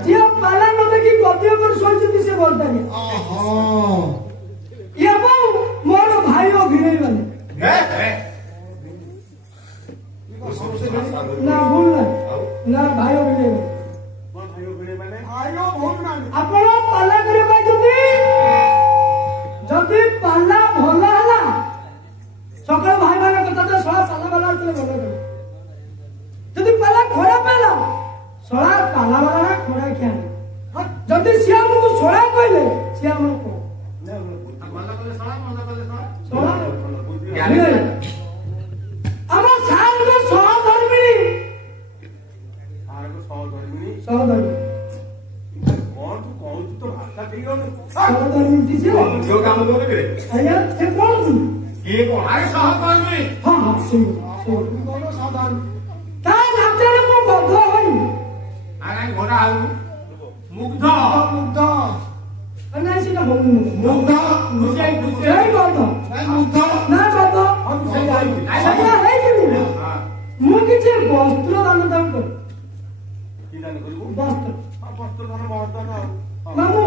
जे पाला न देखि गद्य पर सोचती से बोलता है ये मोर भाई ओ भिड़े वाले ना भूल ना भाई ओ भिड़े भाई ओ भूल ना आपण पाला करे भाई जदी पाला भला हला सकल भाई माने कथा तो सळा पाला वाला चले भला करे जदी पाला खराब पेला सळा पाला वाला खरा क्या जदी सिया को सळा कहले सिया को पाला कहले सळा सळा আমার সাল को সহধর্মিনী আর को সহধর্মিনী সহধর্মিনী কোন তু কোন তো ভাষা ঠিক হলো সহধর্মিনী দিছে जो काम करे আয়া সে কোন কি কোন আরে সহধর্মিনী हां हां সে কোন সহধর্মিনী তাই নাচরে কো বদ্ধ হই আরে ঘোড়া আউ মুগ্ধ মুগ্ধ না সেটা বলুন মুগ্ধ বুঝাই বুঝাই বদ্ধ না মুগ্ধ না বদ্ধ हम सही आई सही है कि नहीं हां मु किছে বস্ত্র দান দান কর কি দান করব বস্ত্র বস্ত্র দান বস্ত্র না মামু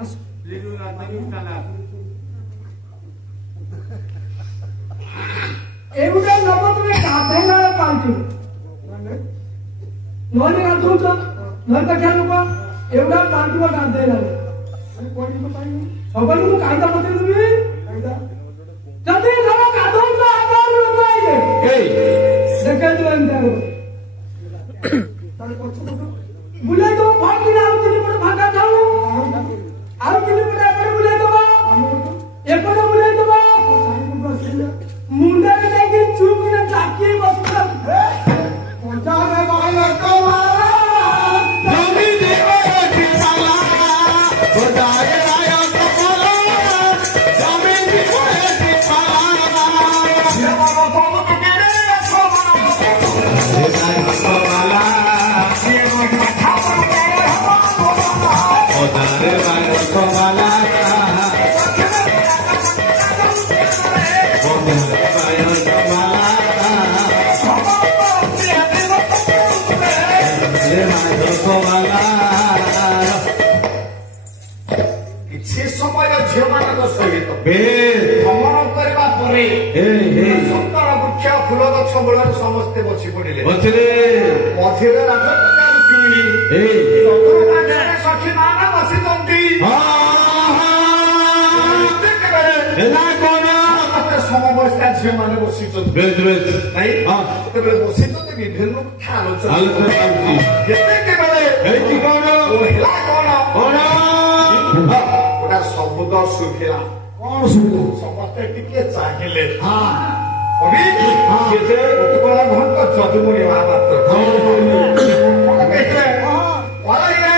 আস লিলু না তামি কানা এগুলা নব তুমি গাধেলা পাল্টি মানে নলে গাধুছ নলে কা খেলু কো এগুলা পাল্টিবা গাধেলা আমি কোনি তো পাই সবাই মু কায়দা বতে দিবি কায়দা যদি ধরো গাধুছ আবার রুপাইলে এই দেখে তো এন্টারো তাহলে কত বুলাই তো ভাগি না আর তুমি পড়ে ভাগা যাও আর তুমি পড়ে এপড়ে বুলাই দেবা এপড়ে বুলাই দেবা মুন্ডা কে দেখি চুপ করে চাকি বসতা পচা রে বালা কমালা জমি দেবে ঠিকালা বজায় রায়া কমালা জমি দেবে ঠিকালা ये बाबा बाबा के रे कमाला ये मठा पर के बजारे राया कमाला କିଛି ସମୟ ଝିଅମାନଙ୍କ ସହିତ ଭ୍ରମଣ କରିବା ପରେ ସୁନ୍ଦର ବୃକ୍ଷ ଫୁଲ ଗଛ ମୂଳରେ ସମସ୍ତେ ବସି ପଡ଼ିଲେ ମଝିରେ ରାଜକନ୍ୟା ରୁକ୍ମିଣୀ ରତ୍ନକାଞ୍ଜନରେ ସଖୀ ମାନେ ବସିଛନ୍ତି ସମବସ୍ଥା ଝିଅ ମାନେ ବସିଛନ୍ତି ନାଇଁ ସେତେବେଳେ ବସିଛନ୍ତି ବିଭିନ୍ନ କଥା ଆଲୋଚନା ଯେତେବେଳେ ହେଲା କଣ ଗୋଟା ଶବ୍ଦ ଶୁଭିଲା କଣ ଶୁଭିଲା ସମସ୍ତେ ଟିକେ ଚାହିଁଲେ ଉତ୍କଳଘଣ୍ଟ ଯଦୁମଣି ମହାପାତ୍ର କହିଲେ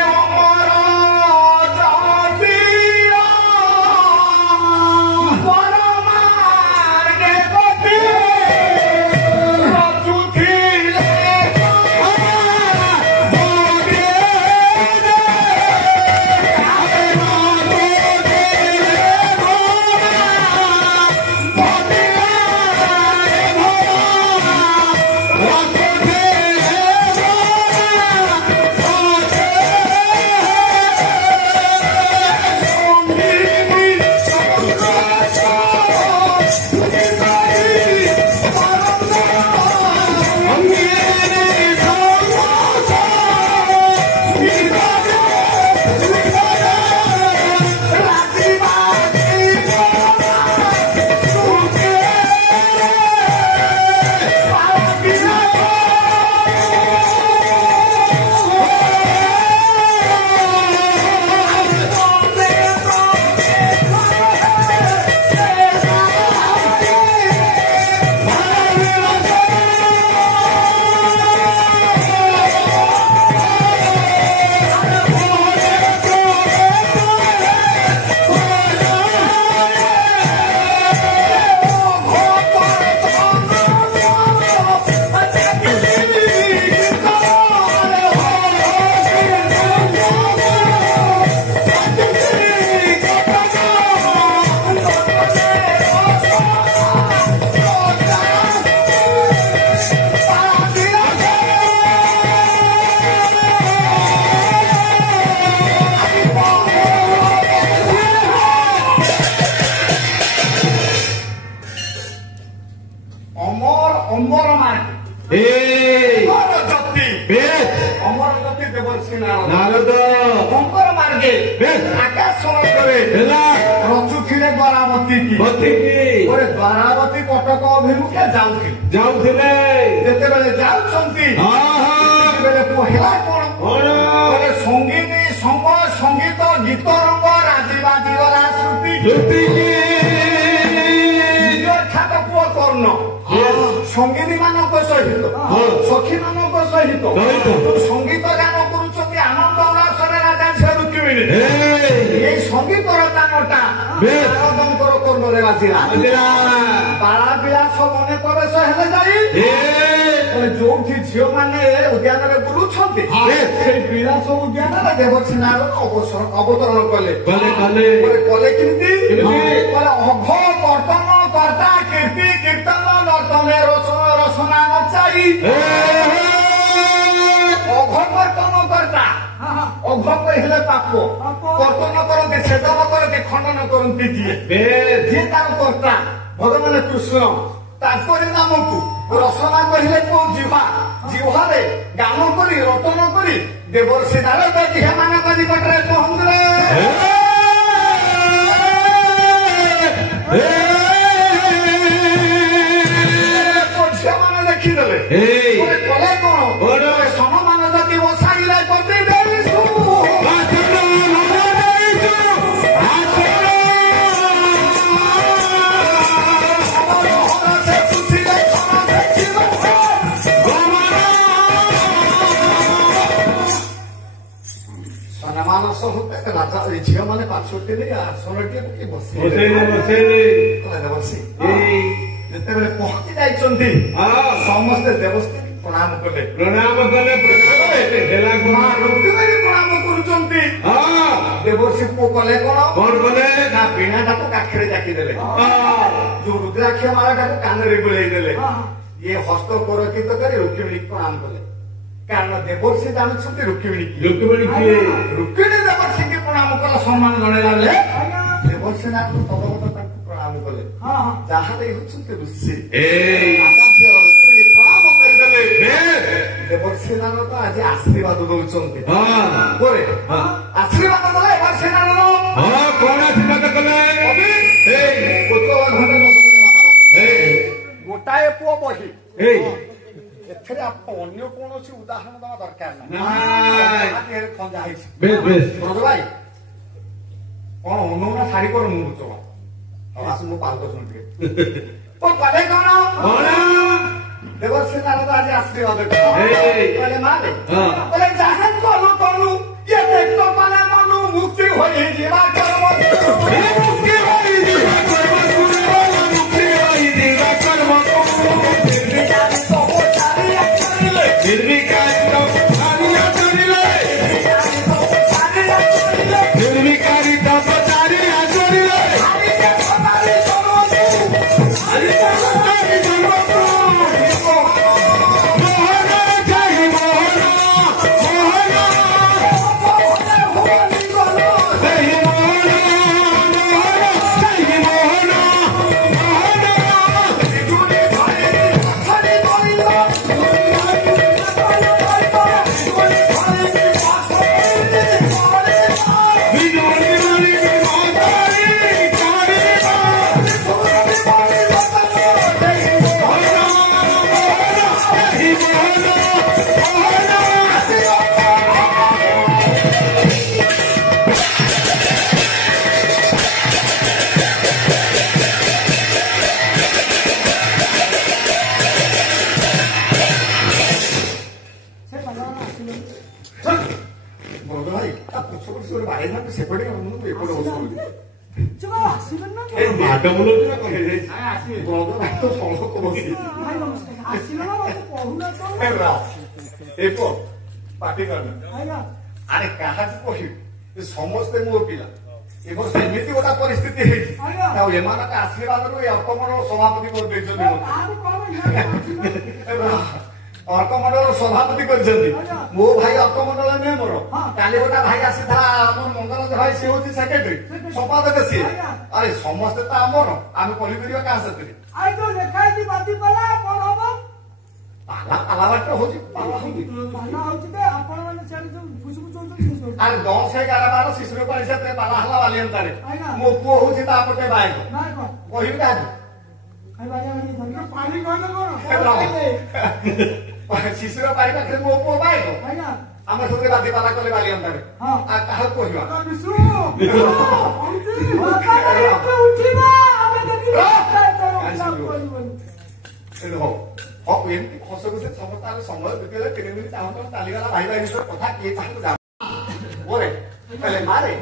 ଆଗେ ଆକାଶ କରେ ରଚୁଥିଲେ ଦ୍ୱାରାବତୀ କି ଗୋଟେ ଦ୍ୱାରାବତୀ କଟକ ଅଭିମୁଖେ ଯାଉଥିଲେ ଯେତେବେଳେ ଯାଉଛନ୍ତି ସେତେବେଳେ ହେଲା କଣ ଗୋଟେ ସଙ୍ଗୀତ ସଙ୍ଗୀତ ଗୀତ ରଙ୍ଗ ରାଜିବାଜି ଗଲା ଶ୍ରୁତି ଖ୍ୟାତ ପୁଅ କର୍ଣ୍ଣ ସଙ୍ଗୀତୀ ମାନଙ୍କ ସହିତ ସଖୀ ମାନଙ୍କ ସହିତ ସଙ୍ଗୀତ ଗାନ କରୁଛନ୍ତି ଆନନ୍ଦ ଉଲ୍ଲାସରେ ରାଜା ଝିଅ ରୁକ୍ମିଣୀ ଏଇ ସଙ୍ଗୀତର ଗାନଟା ନାରଦଙ୍କର କର୍ଣ୍ଣରେ ବାଜିଲା ବାଳା ବିଳାସ ମନେ ପ୍ରବେଶ ହେଲେ ଯାଇ ଯୋଉଠି ଝିଅ ମାନେ ଉଦ୍ୟାନରେ ବୁଲୁଛନ୍ତି ସେଇ ବିଳାସ ଉଦ୍ୟାନରେ ଦେବର୍ଷି ନାରଦ ଅବତରଣ କଲେ କେମିତି ଅଘ କର୍ତ୍ତନ କର୍ତ୍ତା କୀର୍ତ୍ତି କୀର୍ତ୍ତନ ନର୍ତ୍ତନେ ରସନା ନଚାଇ ଅଘ କର୍ତ୍ତନ କର୍ତ୍ତା ଅଘ କହିଲେ ପାପ କର୍ତ୍ତନ କରନ୍ତି ସେଦନ କରନ୍ତି ଖଣ୍ଡନ କରନ୍ତି ଯିଏ ତାର କର୍ତ୍ତା ଭଗବାନ କୃଷ୍ଣ ତାଙ୍କରି ନାମକୁ ରସନା କହିଲେ କୋଉ ଜିହ୍ୱାରେ ଗାନ କରି ରଟନ କରି ଦେବର୍ଷି ନାରଦ ଝିଅ ମାନଙ୍କ ନିକଟରେ ପହଞ୍ଚିଲେ ଝିଅମାନେ ଦେଖିଦେଲେ କଲେ କଣ ସନମାନ ଯଦି ବସାଇଲେ କରିଦେଇଦେଲି ରାଜା ଝିଅ ମାନେ ପାଛୋଟିଲେ ଆସନଟିଏ ବସି ଯେତେବେଳେ ପହଞ୍ଚି ଯାଇଛନ୍ତି ସମସ୍ତେ ଦେବସ୍ତ୍ରୀ ପ୍ରଣାମ କଲେ ପ୍ରଣାମ କରୁଛନ୍ତି ଦେବର୍ଷି ପୁଅ କଲେ କଣ କଲେ ନା ବୀଣାଟାକୁ କାଖରେ ଜାକିଦେଲେ ଯୋଉ ରୁଦ୍ରାକ୍ଷ ମାଳାଟାକୁ କାନରେ ଗୁଳେଇ ଦେଲେ ଇଏ ହସ୍ତ କରକିତ କରି ରୁକ୍ମିଣୀ ପ୍ରଣାମ କଲେ କାରଣ ଦେବର୍ଷି ଜାଣୁଛନ୍ତି ରୁକ୍ମିଣୀ ରୁକ୍ମିଣୀ ଦେବର୍ଷିକି ପ୍ରଣାମ କଲା ସମ୍ମାନ ଜଣେଇଲା ବେଳେ ଦେବର୍ଷି ନାରଦ ତଦଗତ ତାଙ୍କୁ ପ୍ରଣାମ କଲେ ଯାହାରେ ହେଉଛନ୍ତି ଋଷି ପ୍ରଣାମ କରିଦେଲେ ଦେବର୍ଷି ନାରଦ ଆଜି ଆଶୀର୍ବାଦ ଦଉଛନ୍ତି ପରେ ଆଶୀର୍ବାଦ ଦେଲେ ଦେବର୍ଷି ନାରଦ କଣ ଆଶୀର୍ବାଦ କଲେ ଗୋଟାଏ ପୁଅ ବହି ଏଥିରେ ଅନ୍ୟ କୌଣସି ଉଦାହରଣ ଦେବା ଦରକାର ନାହିଁ ଖଞ୍ଜା ହେଇଛି ଭାଇ କଣ ଅନୌନା ଶାଢୀ କର ମୁଁ ଚଳା ଆସ ମୁଁ ପାଲ ଶୁଣି କଲେ କଣ ଦେବର୍ଷି ନାରଦ ଆଜି ଆଶୀର୍ବାଦ କଲେ ମାରେ କହିଲେ ଯାହା କଲୁ କଲୁ ଇଏ ଦେଖ ମାନେ ମନୁ ମୁକ୍ତି ହୋଇଯିବା ଆରେ କାହାକୁ କହିବି ସମସ୍ତେ ମୋ ପିଲା ଏବଂ ସେମିତି ଗୋଟେ ପରିସ୍ଥିତି ହେଇଛି ଆଉ ଏମାନଙ୍କ ଆଶୀର୍ବାଦରୁ ଏ ଅର୍କମଣ୍ଡଳ ସଭାପତି କରିଦେଇଛନ୍ତି ଅର୍କମଣ୍ଡଳ ସଭାପତି କରିଛନ୍ତି ମୋ ଭାଇ ଅର୍କମଣ୍ଡଳ ନୁହେଁ ମୋର କାଲି ଗୋଟେ ଭାଇ ଆସିଥିଲା ଆମର ମଙ୍ଗରାଜ ଭାଇ ସିଏ ହଉଛି ସେକ୍ରେଟାରୀ ସମ୍ପାଦକ ସିଏ ଆରେ ସମସ୍ତେ ତ ଆମର ଆମେ କହିପାରିବା କାହା ସେଥିରେ ପାଲା ବାଟ ହଉଛି ପାଲା ହଉଛି ପାଲା ହଉଛି ଯେ ଆପଣ ମାନେ ସିଆଡେ ଯୋଉ ଫୁସୁଫୁସୁ ହଉଛନ୍ତି ଆରେ 10 11 12 ଶିଶୁର ପାଣି ସେଥିରେ ପାଲା ହେଲା ବାଲି ଅନ୍ତାରେ ଆଜ୍ଞା। ମୋ ପୁଅ ହଉଛି ତା ପଟେ ବାଇକ ନାଇଁ କଣ କହିବି କାହାକୁ ଖାଇ ବାଜା ବାଜି ଧରିକି ପାଣି କହିଲେ କଣ ଶିଶୁର ପାଣି ପାଖରେ ମୋ ପୁଅ ବାଇକ ଆଜ୍ଞା ଆମେ ସେଥିରେ ବାଦି ପାଲା କଲେ ବାଲି ଅନ୍ତାରେ ହଁ। ଆଉ କାହାକୁ କହିବା ବିଶୁ ଉଠିବା ଆମେ ଦେଖିବା ହଉ ଏମିତି ଖସ ଖୁସି ସମସ୍ତ ସମୟ ବିତେଇଲେ 3 ମିନିଟ୍ ଚାହୁଁଛ ଚାଲିଗଲା ଭାଇ ଭାଇ ଭିତରେ କଥା କିଏ କାହାକୁ ଜାଣେ କହିଲେ ମାରେ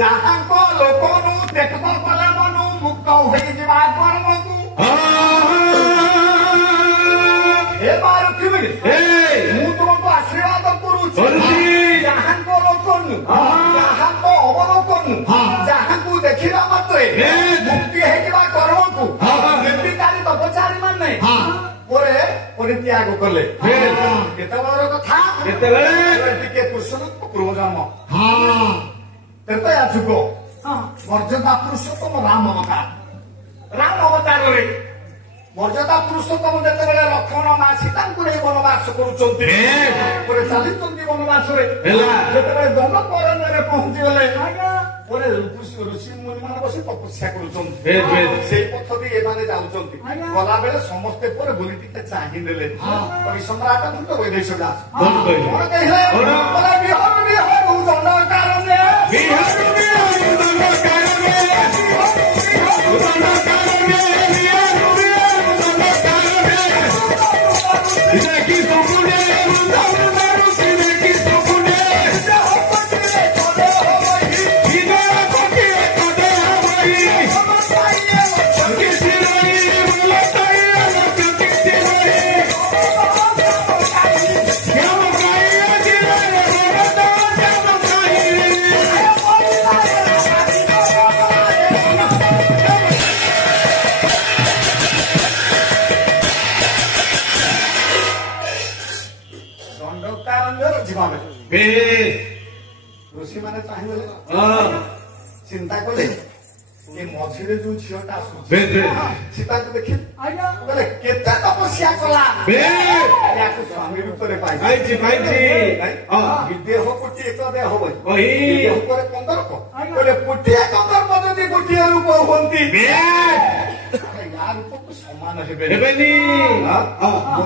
ଯାହାଙ୍କ ଲୋକନୁ ଦେଖବ କଲେ ମନୁ ମୁକ୍ତ ହୋଇଯିବା କର୍ମକୁ ହେ ମାରୁଥିବି ମୁଁ ତୁମକୁ ଆଶୀର୍ବାଦ କରୁଛି ଯାହାଙ୍କ ଲୋକନୁ ଯାହାଙ୍କ ଅବଲୋକନୁ ଯାହାଙ୍କୁ ଦେଖିବା ମାତ୍ରେ ମୁକ୍ତି ହେଇଯିବା କର୍ମକୁ ନିର୍ବିକାରୀ ତପଚାରୀ ମାନେ ପରିତ୍ୟାଗ କଲେ କେତେବେଳର କଥା କେତେବେଳେ ଟିକେ ପୁରୁଷୋତ୍ତମ ପୂର୍ବ ଜନ୍ମ ତେବେ ଯୁଗ ମର୍ଯ୍ୟାଦା ପୁରୁଷୋତ୍ତମ ରାମ ଅବତାରରେ ମର୍ଯ୍ୟାଦା ପୁରୁଷୋତ୍ତମ ଯେତେବେଳେ ଲକ୍ଷ୍ମଣ ମା ସୀତାଙ୍କୁ ନେଇ ବନବାସ କରୁଛନ୍ତି ଚାଲିଛନ୍ତି ବନବାସରେ ଯେତେବେଳେ ଦଣ୍ଡକାରଣ୍ୟରେ ପହଞ୍ଚିଗଲେ ପରେ ଋଷି ମୁନି ମାନେ ବସି ତପସ୍ୟା କରୁଛନ୍ତି ସେଇ ପଥ ଦେଇ ଏମାନେ ଯାଉଛନ୍ତି ଗଲାବେଳେ ସମସ୍ତେ ପରେ ବୁଲି ଟିକେ ଚାହିଁ ଦେଲେ କବି ସମ୍ରାଟ ବୈଦେଶ ଦାସ କଣ କହିଲେ ऋषि मैंने चाहिए चिंता कले मझे जो झीटा आसूसी सीता को देखी बोले केते तपस्या कला स्वामी रूप में देह कोटी एक देह हो देह पर 15 बोले कोटिया 15 जदि गोटिए रूप होती या रूप को समान हेबेनी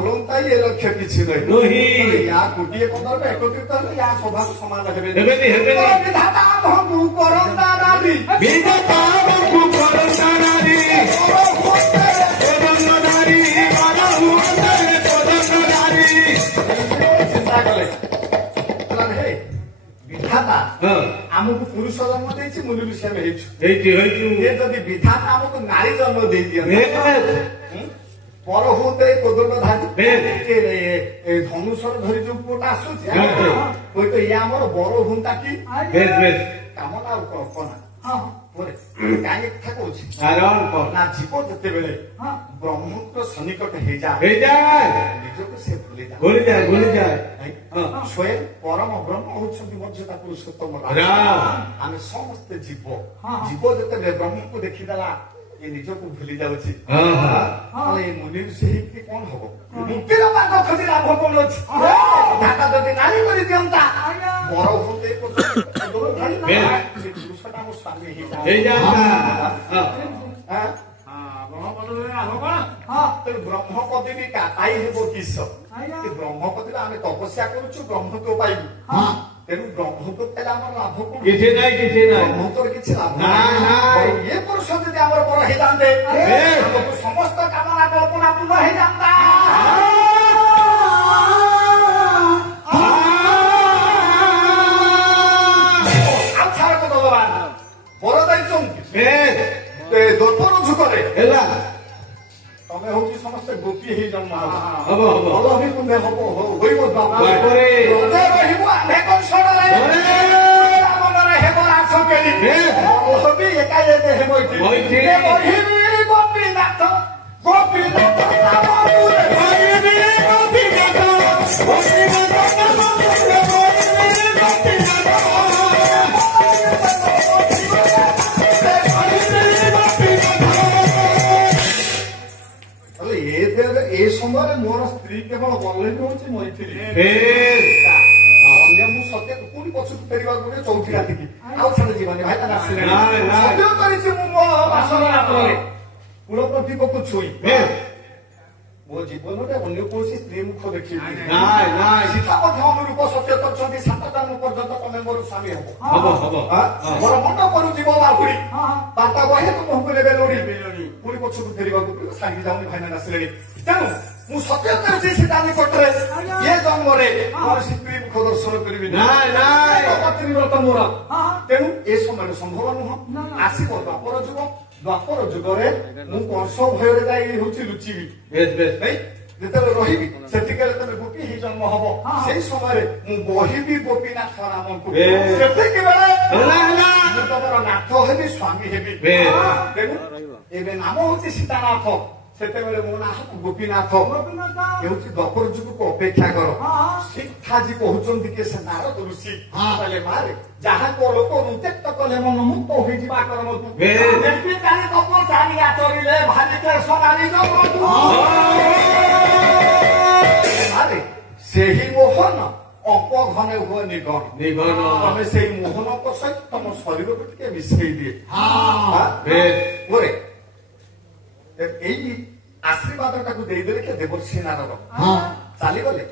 बोलता ये लक्ष्य किसी नहीं या कोटिए 15 एकत्रित हेले या स्वभाव समान हेबेनी विधाता हमहु करंदा नारी विधाता हमहु करंदा नारी कोदंडारी बाला हुंदे कोदंडारी चिंता कले हे विधाता आमको पुरुष जन्म देछि मुनि ऋषि में हेछु ये जदि विधाता आमको नारी जन्म दे दिया पर होते कोदंडारी धनुषर धरी जो पुटा आसुछि कोई तो या हमर बर हुंता की कामना कल्पना कहीं ना जीव जिते बेले ब्रह्मपुत्र सन्निकट हो जाए निजक से भूली जाए स्वयं परम ब्रह्म होती मर्यादा पुरुषोत्तम आम समस्ते जीव जिते ब्रह्म को देखीदेला ये निजक भूली जाऊँगी मुनि ऋषि कौन हम मुक्तिर मार्ग खोजी लाभ कौन अच्छी जदि नारी कर दिंता बर होते पुरुषटा मो स्वामी ब्रह्म पदी भी पाई हे किस ब्रह्म पदी आम तपस्या करुचु ब्रह्म तो पाइबू तेणु ब्रह्म तो लाभ कौन ब्रह्म तो किसी लाभ ये पुरुष जब आम बड़ हो जाते समस्त कामना कल्पना पूर्ण हो जाता दोपर झुकरे तमे हूँ समस्ते गोपी ही जन्म हम भी तुम्हें हम गोपीनाथ ए समय मोर स्त्री केवल बल्ले होची मरिथिली अन्य मु सत्य कोनी पछु फेरिबा गुटे चौथी राति की आउ छाड़ जीवन भाई ता आसीले सत्य करिछि मु मो वासना आपले कुल प्रतिको को छुई मो जीवन रे अन्य कोसी स्त्री मुख देखि नाय नाय सीता मध्य अनुरूप सत्य करछन्ती सातटा मु पर्यंत तमे मोर स्वामी हबो मोर मन करू जीव बाहुडी बाता बहे तो मोह लेबे लोडी पुणी पछु फेरिबा गुटे सागी जाउनी भाई ना आसीले तेणु मु सत्य करिछि सीता निकटरे ये जन्मरे मोर स्त्री मुख दर्शन करिबि नाय नाय पत्नी व्रत मोर तेणु ए समय संभव नुह आसीबो द्वापर जुगरे मु कंस भୟରେ ଯାଇ ହେଉଛି ଲୁଚିବି ବେଶ ବେଶ ଭାଇ ଯେତେବେଳେ ରହିବି ସେତିକବେଳେ ତମେ ଗୋପୀ ହିଁ ଜନ୍ମ ହବ ସେଇ ସମୟରେ ମୁଁ ବହିବି ଗୋପୀନାଥ ନାମକୁ ସେତିକବେଳେ ମୁଁ ତମର ନାଥ ହେବି ସ୍ୱାମୀ ହେବି ତେଣୁ ଏବେ ନାମ ହେଉଛି ସୀତାନାଥ ସେତେବେଳେ ମୋ ନାଁ ଗୋପୀନାଥ ହେଉଛି ଦ୍ୱାପର ଯୁଗକୁ ଅପେକ୍ଷା କର ଶିକ୍ଷାଜୀ କହୁଛନ୍ତି କି ସେ ନାରଦ ଋଷି ତାହେଲେ ମାରେ ଯାହାଙ୍କ ଲୋକ ନୃତ୍ୟ କଲେ ମନ ମୁକ୍ତ ହୋଇଯିବା କରମକୁ ଏମିତି କାଲି ତପ ଚାଲିଆ ଚରିଲେ ଭାଲିକେ ସନାଲି ଜଗତୁ ମାରେ ସେହି ମୋହନ ଅପଘନେ ହୁଏ ନିଗଣ ତମେ ସେଇ ମୋହନଙ୍କ ସହିତ ତମ ଶରୀରକୁ ଟିକେ ମିଶେଇ ଦିଏ ଏଇ ଆଶୀର୍ବାଦଟାକୁ ଦେଇଦେଲେ କି ଦେବର୍ଷି ନାରଦ ଚାଲିଗଲେ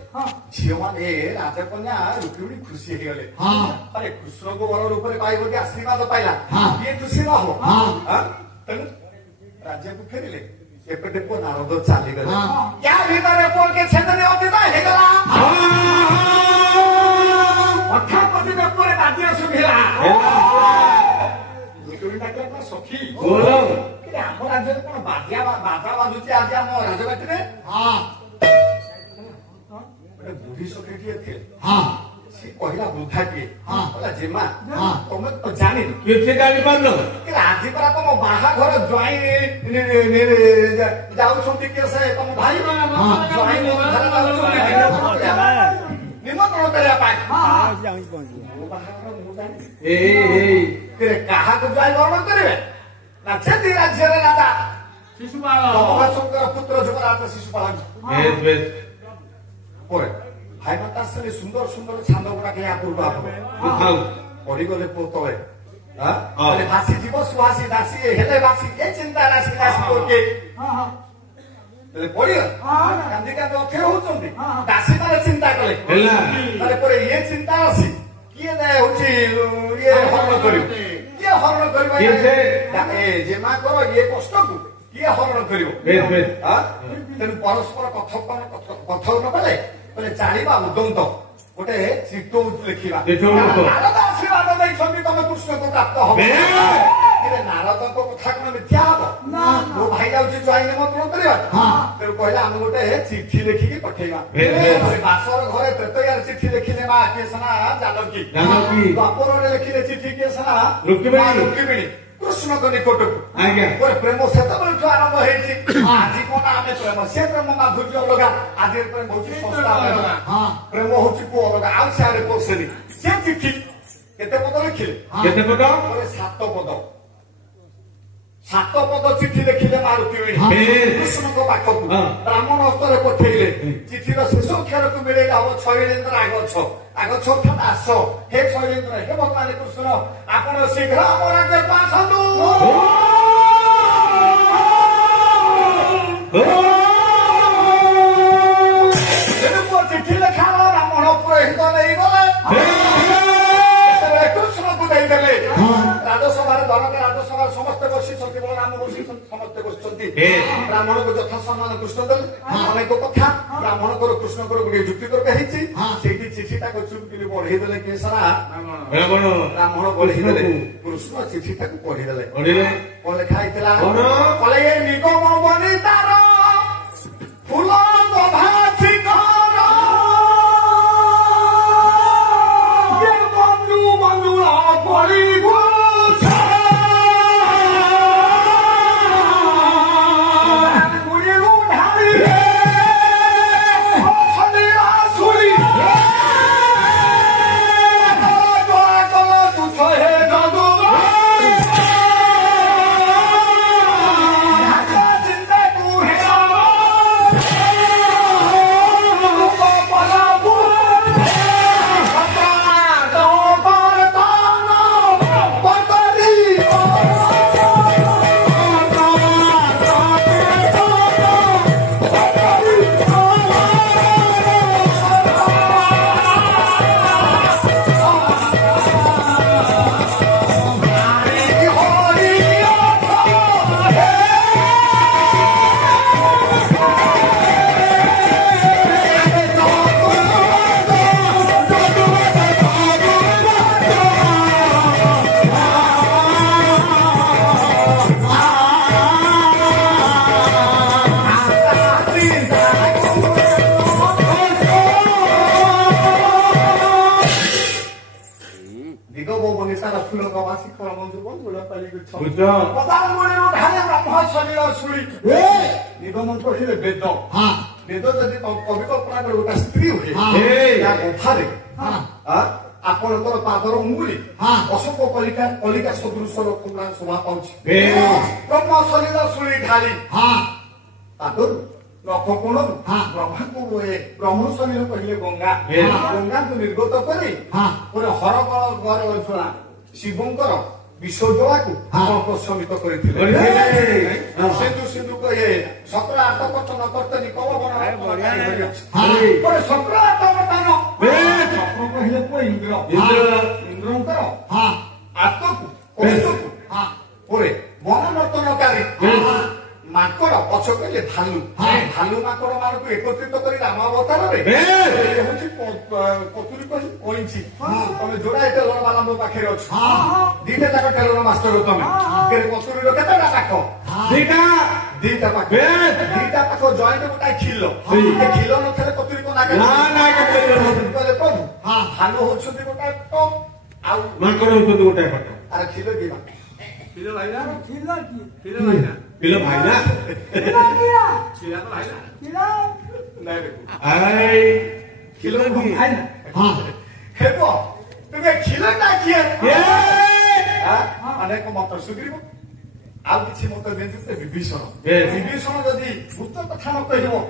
ଝିଅ ମାନେ ରାଜକନ୍ୟା ରୁକ୍ମିଣୀ ଖୁସି ହେଇଗଲେ ଆରେ କୃଷ୍ଣଙ୍କୁ ବର ରୂପରେ ପାଇବ କି ଆଶୀର୍ବାଦ ପାଇଲା ଇଏ ଖୁସି ନ ହବ ତେଣୁ ରାଜ୍ୟକୁ ଫେରିଲେ ଏପଟେ ପୁଅ ନାରଦ ଚାଲିଗଲେ ୟା ଭିତରେ ପୁଅ କେ ଛେଦରେ ଅତୀତ ହେଇଗଲା ଅଠାପତି ଉପରେ ରାଜ୍ୟ ଶୁଭିଲା ରୁକ୍ମିଣୀ ଡାକିଲା ସଖୀ ଆମ ରାଜ୍ୟରେ କଣ ବାଜା ବାଜୁଛି ଆଜି ଆମ ରାଜବାଟୀରେ ଗୋଟେ ବୁଢୀ ସଖୀଟିଏ ଥିଲେ ସେ କହିଲା ବୃଦ୍ଧାଟିଏ କହିଲା ଯେମା ତମେ ତ ଜାଣିନ କିଛି ଜାଣିପାରୁନ ଆଜି ପରା ତମ ବାହାଘର ଜ୍ୱାଇଁ ଯାଉଛନ୍ତି କିଏ ସେ ତମ ଭାଇ ନିମନ୍ତ୍ରଣ କରିବା ପାଇଁ କାହାକୁ ଜ୍ୱାଇଁ ଗ୍ରହଣ କରିବେ ଛେଦି ରାଜ୍ୟରେ ରାଜା ଶିଶୁପାଳ ପୁତ୍ର ଯୁବରାଜ ଶିଶୁପାଳ ପରେ ଭାଇ ମାତା ଶ୍ରେଣୀ ସୁନ୍ଦର ସୁନ୍ଦର ଛାନ୍ଦ ଗୁଡାକ ଏହା ପୂର୍ବ ପଡିଗଲେ ପୁଅ ତଳେ ଭାସି ଯିବ ସୁହାସୀ ଦାସୀ ହେଲେ ବାସି ଏ ଚିନ୍ତା ରାଶି ଦାସୀ କିଏ ପଡିଗଲେ କାନ୍ଦି କାନ୍ଦି ଅଥର ହଉଛନ୍ତି ଦାସୀ ମାନେ ଚିନ୍ତା କଲେ ପରେ ଇଏ ଚିନ୍ତା ରାଶି କିଏ ହଉଛି ଇଏ ହରଣ କରିବ କିଏ ହରଣ କରିବ ଯେମା କର ଇଏ କଷ୍ଟକୁ କିଏ ହରଣ କରିବ ତେଣୁ ପରସ୍ପର କଥନ କଲେ କହିଲେ ଚାଲିବା ଉଦନ୍ତ ଗୋଟେ ଚିତ୍ର ଲେଖିବା ନାରଦ ଆଶୀର୍ବାଦ ଦେଇଛନ୍ତି ତମେ କୃଷ୍ଣକୁ ପ୍ରାପ୍ତ ହବ ନାରଦଙ୍କ କଥା କଣ ମିଥ୍ୟା ହବ ମୋ ଭାଇ ଯାଉଛି ଜ୍ୱାଇଁ ନିମନ୍ତ୍ରଣ କରିବା ତେଣୁ କହିଲା ଆମେ ଗୋଟେ ଚିଠି ଲେଖିକି ପଠେଇବା ବାସର ଘରେ ତ୍ରେତୟାର ଚିଠି ଲେଖିଲେ ମା କିଏ ସିନା ଜାନକୀ ଦ୍ୱାପରରେ ଲେଖିଲେ ଚିଠି କିଏ ସିନା ରୁକ୍ମିଣୀ କୃଷ୍ଣଙ୍କ ନିକଟକୁ ପରେ ପ୍ରେମ ସେତେବେଳଠୁ ଆରମ୍ଭ ହେଇଛି ଆଜି କଣ ଆମେ ପ୍ରେମ ସେ ପ୍ରେମ ମାଧୁର୍ଯ୍ୟ ଅଲଗା ଆଜି ପ୍ରେମ ହଉଛି ସଂସ୍ଥା ଅଲଗା ପ୍ରେମ ହଉଛି ପୁଅ ଅଲଗା ଆଉ ସିଆଡେ ପଶେନି ସେ ଚିଠି କେତେ ପଦ ଲେଖିଲେ କେତେ ପଦ 7 ପଦ ଚିଠି ଲେଖିଲେ ମା ରୁକ୍ମିଣୀ କୃଷ୍ଣଙ୍କ ପାଖକୁ ବ୍ରାହ୍ମଣ ହସ୍ତରେ ପଠେଇଲେ ଚିଠିର ଶେଷ ଅକ୍ଷରକୁ ମିଳେଇଲେ ହବ ଶୈଳେନ୍ଦ୍ର ଆଗଛ ଅର୍ଥାତ୍ ଆସ ହେ ଶୈଳେନ୍ଦ୍ର ହେ ଭଗବାନ କୃଷ୍ଣ ଆପଣ ଶୀଘ୍ର ଆମ ରାଜ୍ୟକୁ ଆସନ୍ତୁ ଚିଠି ଲେଖା ବ୍ରାହ୍ମଣ ପୁରୋହିତ ନେଇଗଲେ କୃଷ୍ଣକୁ ଦେଇଦେଲେ ରାଜସଭାରେ ଧରକ ରାଜସଭାରେ ସମସ୍ତେ ବସିଛନ୍ତି ବଳରାମ ବସିଛନ୍ତି ସମସ୍ତେ ବସିଛନ୍ତି ବ୍ରାହ୍ମଣକୁ ଯଥା ସମ୍ମାନ କୃଷ୍ଣ ଦେଲେ ଅନେକ କଥା ବ୍ରାହ୍ମଣଙ୍କର କୃଷ୍ଣଙ୍କର ଗୋଟେ ଯୁକ୍ତି ତର୍କ ହେଇଛି ସେଇଠି ଚିଠିଟାକୁ ଚୁପକିରି ବଢେଇ ଦେଲେ କିଏ ସାରା ବ୍ରାହ୍ମଣ ବଢେଇ ଦେଲେ କୃଷ୍ଣ ଚିଠିଟାକୁ ପଢିଦେଲେ କଣ ଲେଖା ହେଇଥିଲା କଲେ ଏ ନିଗମ ବନିତାର ଫୁଲ ପ୍ରଭାସି ନିଗମନ କହିଲେ ବେଦ ବେଦ ଯଦି କବିକଳ୍ପନା କରି ଗୋଟେ ସ୍ତ୍ରୀ ହୁଏ ତା କଥାରେ ଆପଣଙ୍କର ପାଦର ଅଙ୍ଗୁଳି ଅଶୋକ କଲିକା ସଦୃଶର ଶୋଭା ପାଉଛି ବ୍ରହ୍ମ ଶରୀର ଶୁଳି ଢାଳି ପାଦରୁ ନଖ କୋଣରୁ ବ୍ରହ୍ମାଙ୍କୁ ବ୍ରହ୍ମ ଶରୀର କହିଲେ ଗଙ୍ଗା ଗଙ୍ଗାକୁ ନିର୍ଗତ କରି ଗୋଟେ ହରଗଳ ଛୁଆ ଶିବଙ୍କର ବିଶ୍ୱଜଳାକୁ ପ୍ରଶମିତ କରିଥିଲେ ସିନ୍ଧୁ ସିନ୍ଧୁ କହେ ସତ୍ର ଆଠ ପଚନ କର୍ତ୍ତନୀ କଳବନ ସତ୍ର ଆଠ ପତନ ଚକ୍ର କହିଲେ ପୁଅ ଇନ୍ଦ୍ର ଇନ୍ଦ୍ରଙ୍କର ଆତ୍ମକୁ କବିତକୁ ପରେ ମନୋନର୍ତ୍ତନକାରୀ ମାଙ୍କଡ ପଛ କହିଲେ ଭାଲୁ ଭାଲୁ ମାଙ୍କଡ ମାନଙ୍କୁ ଏକତ୍ରିତ କରି ରାମାବତାରରେ ହଉଛି କତୁରୀ କଇଁଚି ତମେ ଯୋଡା ଟେଲର ବାଲା ମୋ ପାଖରେ ଅଛ ଦିଟା ଯାକ ଟେଲର ମାଷ୍ଟର ତମେ କତୁରୀର କେତେଟା ପାଖ ଦିଟା ପାଖ ଦିଟା ପାଖ ଜଏଣ୍ଟ ଗୋଟାଏ ଖିଲ ଖିଲ ନଥିଲେ କତୁରୀ କଣ କହିଲେ ପ୍ରଭୁ ଭାଲୁ ହଉଛନ୍ତି ଗୋଟାଏ ଟପ୍ ଆଉ ମାଙ୍କଡ ହଉଛନ୍ତି ଗୋଟାଏ ପଟ ଆରେ ଖିଲ କି ଖିଲ ଭାଇନା ଖିଲ କି ଖିଲ ଭାଇନା Pila Bhaina. Pila Pila. Pila to Bhaina. Pila. Nahi dekho. Ay. Kilo ko Bhaina. हाँ. Hebo. तुमने खिला ना किया. हाँ. अनेक मत सुधरी को. आप किसी मत देंगे तो विभीषण. विभीषण यदि भूत कथा न कहिबो.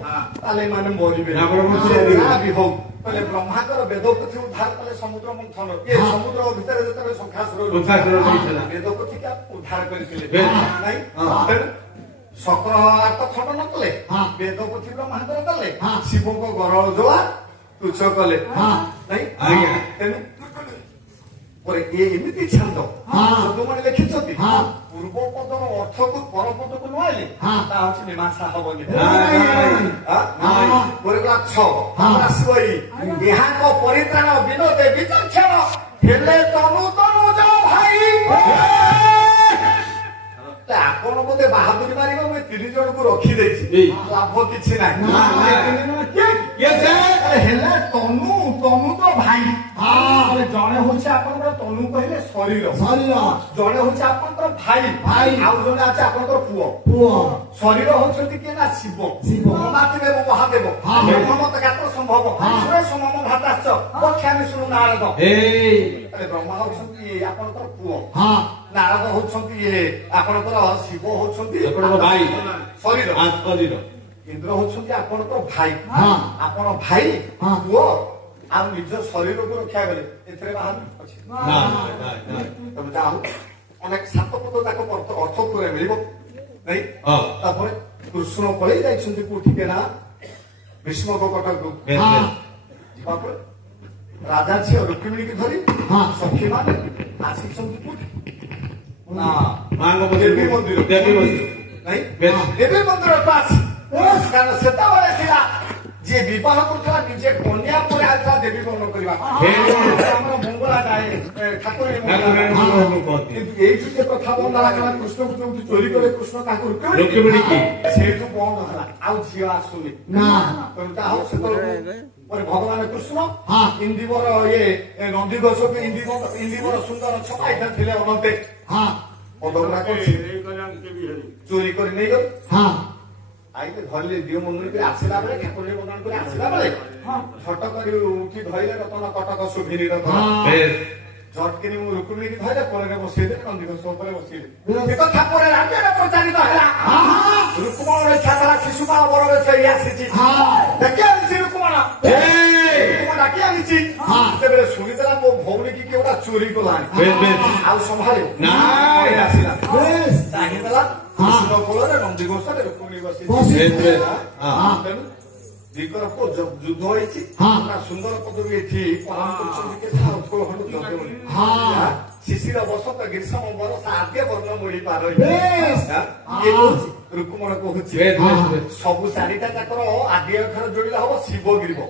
ताले माने मरिबे. ना भी हो. पहले ब्रह्मा कर वेद कथि उद्धार कले समुद्र मंथन. ये समुद्र भीतर जेतरे संखासुर वेद कथि का उद्धार करथिले. नहीं. शक्र आर्थ खंड न कले वेद पथी ब्रह्मांतर कले शिव को गरल जोआ तुच्छ कले नहीं तेणु एमती छंद जो लिखिंट पूर्व पदर अर्थ को पर पद को नुआले मीमांसा हबनी परित्राण विनोदे विचक्षण हेले तनु तनु जो भाई ଆପଣ ବୋଧେ ବାହାଦୁରୀ ମାରିବ ମୁଁ 30 ଜଣକୁ ରଖିଦେଇଛି ଲାଭ କିଛି ନାହିଁ ହେଲା ତନୁ ତନୁ ତ ଭାଇ ଜଣେ ହଉଛି ଆପଣଙ୍କର ତନୁ କହିଲେ ଶରୀର ଜଣେ ହଉଛି ଆପଣଙ୍କର ଭାଇ ଆଉ ଜଣେ ଅଛି ଆପଣଙ୍କର ପୁଅ ଶରୀର ହଉଛନ୍ତି କିଏ ନା ଶିବ ମହାଦେବ ମହାଦେବ ବ୍ରହ୍ମମତ ଗାତ୍ର ସମ୍ଭବ ସମମ ଭାତାଶ୍ଚ ପକ୍ଷାମି ଶୁଣୁ ନାରଦ ବ୍ରହ୍ମା ହଉଛନ୍ତି ଆପଣଙ୍କର ପୁଅ ନାରଦ ହଉଛନ୍ତି ଆପଣଙ୍କର ଶିବ ହଉଛନ୍ତି ଶରୀର ଇନ୍ଦ୍ର ହଉଛନ୍ତି ଆପଣଙ୍କର ଭାଇ ଆପଣ ଭାଇ ପୁଅ ଆଉ ନିଜ ଶରୀରକୁ ରକ୍ଷା କଲେ ଏଥିରେ ବାହାରୁ ଅଛି ତମେ ଯାହା ଅନେକ ସାତ ପଦ ଯାକ ଅର୍ଥ ପୁରା ମିଳିବ ନାଇଁ ତାପରେ କୃଷ୍ଣ ପଳେଇ ଯାଇଛନ୍ତି କୋଉଠିକେ ନା ଭୀଷ୍ମକ କଟକକୁ ଯିବା ପରେ ରାଜା ଝିଅ ରୁକ୍ମିଣୀକି ଧରି ସଖୀ ମାନେ ଆସିଛନ୍ତି କୋଉଠି ଦେବୀ ମନ୍ଦିର ନାଇଁ ଦେବୀ ମନ୍ଦିରକୁ ଆସି କାରଣ ସେତେବେଳେ ଥିଲା ଯିଏ ବିବାହ କରୁଥିଲା ନିଜେ କନ୍ୟା ପରେ ଆସିଲା ଦେବୀ ଗ୍ରହଣ କରିବା ଆମର ମଙ୍ଗଳା ଗାଏ ଠାକୁରାଣୀ କିନ୍ତୁ ଏଇଠୁ ଯେ କଥା ବନ୍ଦ ହେଲା କାରଣ କୃଷ୍ଣକୁ ଯୋଉଠି ଚୋରି କଲେ କୃଷ୍ଣ ତାଙ୍କୁ ସେଇଠୁ ବନ୍ଦ ହେଲା ଆଉ ଝିଅ ଆସୁନି ତେଣୁ ଯାହା ହଉ ସେତେବେଳେ ପରେ ଭଗବାନ କୃଷ୍ଣ ଇନ୍ଦିବର ନନ୍ଦିଘୋଷକୁ ଇନ୍ଦିବର ସୁନ୍ଦର ଛପାଇଥା ଥିଲେ ଅନନ୍ତେ ପଦଗୁଡାକ ଚୋରି କରି ନେଇଗଲେ ଆଇଲେ ଧରିଲେ ଦିଅ ମନ୍ଦିର ଆସିଲା ବେଳେ ଠାକୁର ବନ୍ଦାଣ କରି ଆସିଲା ବେଳେ ଛଟ କରି ଉଠି ଧଇଲେ ରତନ କଟକ ସୁଭିନୀର ଝଟକିନି ମୁଁ ରୁକ୍ମିଣୀକି ଧଇଲେ କୋଳରେ ବସେଇଦେଲେ ନନ୍ଦିଘୋଷ ଉପରେ ବସେଇଲେ କଥା ପରେ ରାଜ୍ୟରେ ପ୍ରଚାରିତ ହେଲା ରୁକ୍ମଣ ରେଖା କଲା ଶିଶୁପାଳ ବର ବେଶ ଆସିଛି ଦେଖି ଆଣିଛି ରୁକ୍ମଣ ଡାକି ଆଣିଛି ସେତେବେଳେ ଶୁଣିଦେଲା ମୋ ଭଉଣୀ କି କିଏ ଗୋଟା ଚୋରି କଲାଣି ଆଉ ସମ୍ଭାଳିବ ଆସିଲା ଚାହିଁଦେଲା କୃଷ୍ଣ କୋଳରେ ନନ୍ଦିଘୋଷରେ ରୁକ୍ମିଣୀ ବସି ତେଣୁ ଦିଗର ଯୁଦ୍ଧ ହେଇଛି ସୁନ୍ଦର ପଦବୀ ଏଠି ପାଳନ କରୁଛନ୍ତି ଉତ୍କଳ ଖଣ୍ଡ ଯଜ୍ଞ ଶିଶିର ବସନ୍ତ ଗ୍ରୀଷ୍ମ ବରଷା ଆଦ୍ୟ ବର୍ଣ୍ଣ ମୋଡି ପାର ଇଏ କହୁଛି ରୁକୁମଣ କହୁଛି ସବୁ ଚାରିଟା ଯାକର ଆଦି ଅକ୍ଷର ଯୋଡ଼ିଲେ ହବ ଶିବ ଗିରିବ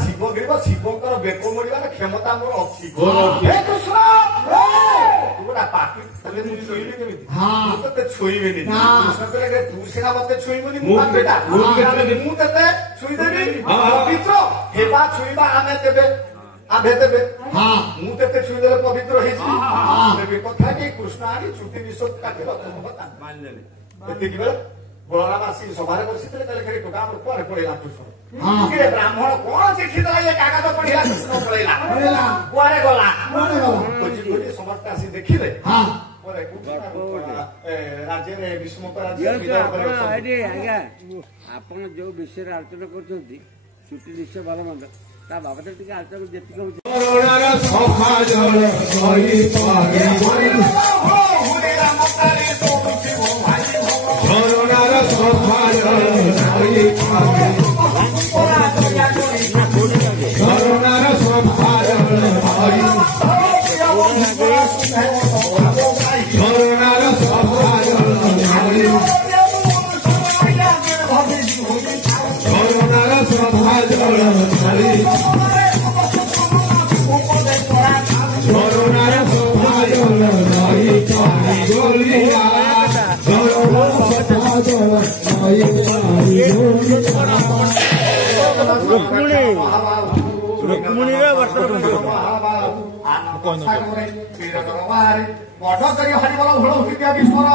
ଶିବ ଗିରିବ ଶିବଙ୍କର ବେକ ମୋଡିବାର କ୍ଷମତା ମୋର ଅଛି କୃଷ୍ଣ ତୁରା ପାଟି ମୁଁ ଛୁଇଁବି କେମିତି ମୁଁ ତତେ ଛୁଇଁବିନି କୃଷ୍ଣ କହିଲେ ତୁ ସିନା ମତେ ଛୁଇଁବୁନି ମୁଁ ତତେ ଛୁଇଁଦେବି ପବିତ୍ର ହେବା ଛୁଇଁବା ଆମେ ତେବେ ମୁଁ ତେତେ ଛୁଇଁଦେଲେ ପବିତ୍ର ହେଇଯିବି କଥା କି କୃଷ୍ଣ ଆଣି ଚୁଟି ବିଶ୍ୱ କାଟି ମାନିଦେଲେ ଏତିକି ବେଳେ ବଳରାମ ଆସି ସଭାରେ ବସିଥିଲେ କହିଲେ ଖାଲି ଟୋକା ଆମର କୁଆଡେ ପଳେଇଲା କୃଷ୍ଣ ବ୍ରାହ୍ମଣ କଣ ଚିଠି ଦେଲା ଇଏ କାଗଜ ପଢିଲା କୃଷ୍ଣ ପଳେଇଲା କୁଆଡେ ଗଲା ଖୋଜି ଖୋଜି ସମସ୍ତେ ଆସି ଦେଖିଲେ ରାଜ୍ୟରେ ବିଷ୍ମୁଙ୍କ ରାଜ୍ୟ ଆଜ୍ଞା ଆପଣ ଯୋଉ ବିଷୟରେ ଆଲୋଚନା କରୁଛନ୍ତି ଚୁଟି ନିଶ୍ଚୟ ଭଲ ମନ୍ଦ ତା ବାବଦରେ ଟିକେ ଆଲୋଚନା ଯେତିକି ହଉଛି ରୁକ୍ମିଣୀର ବଡ କରି ହରିବଲ ଘୋଳ ଉଠିଥିବା ବିଶ୍ୱର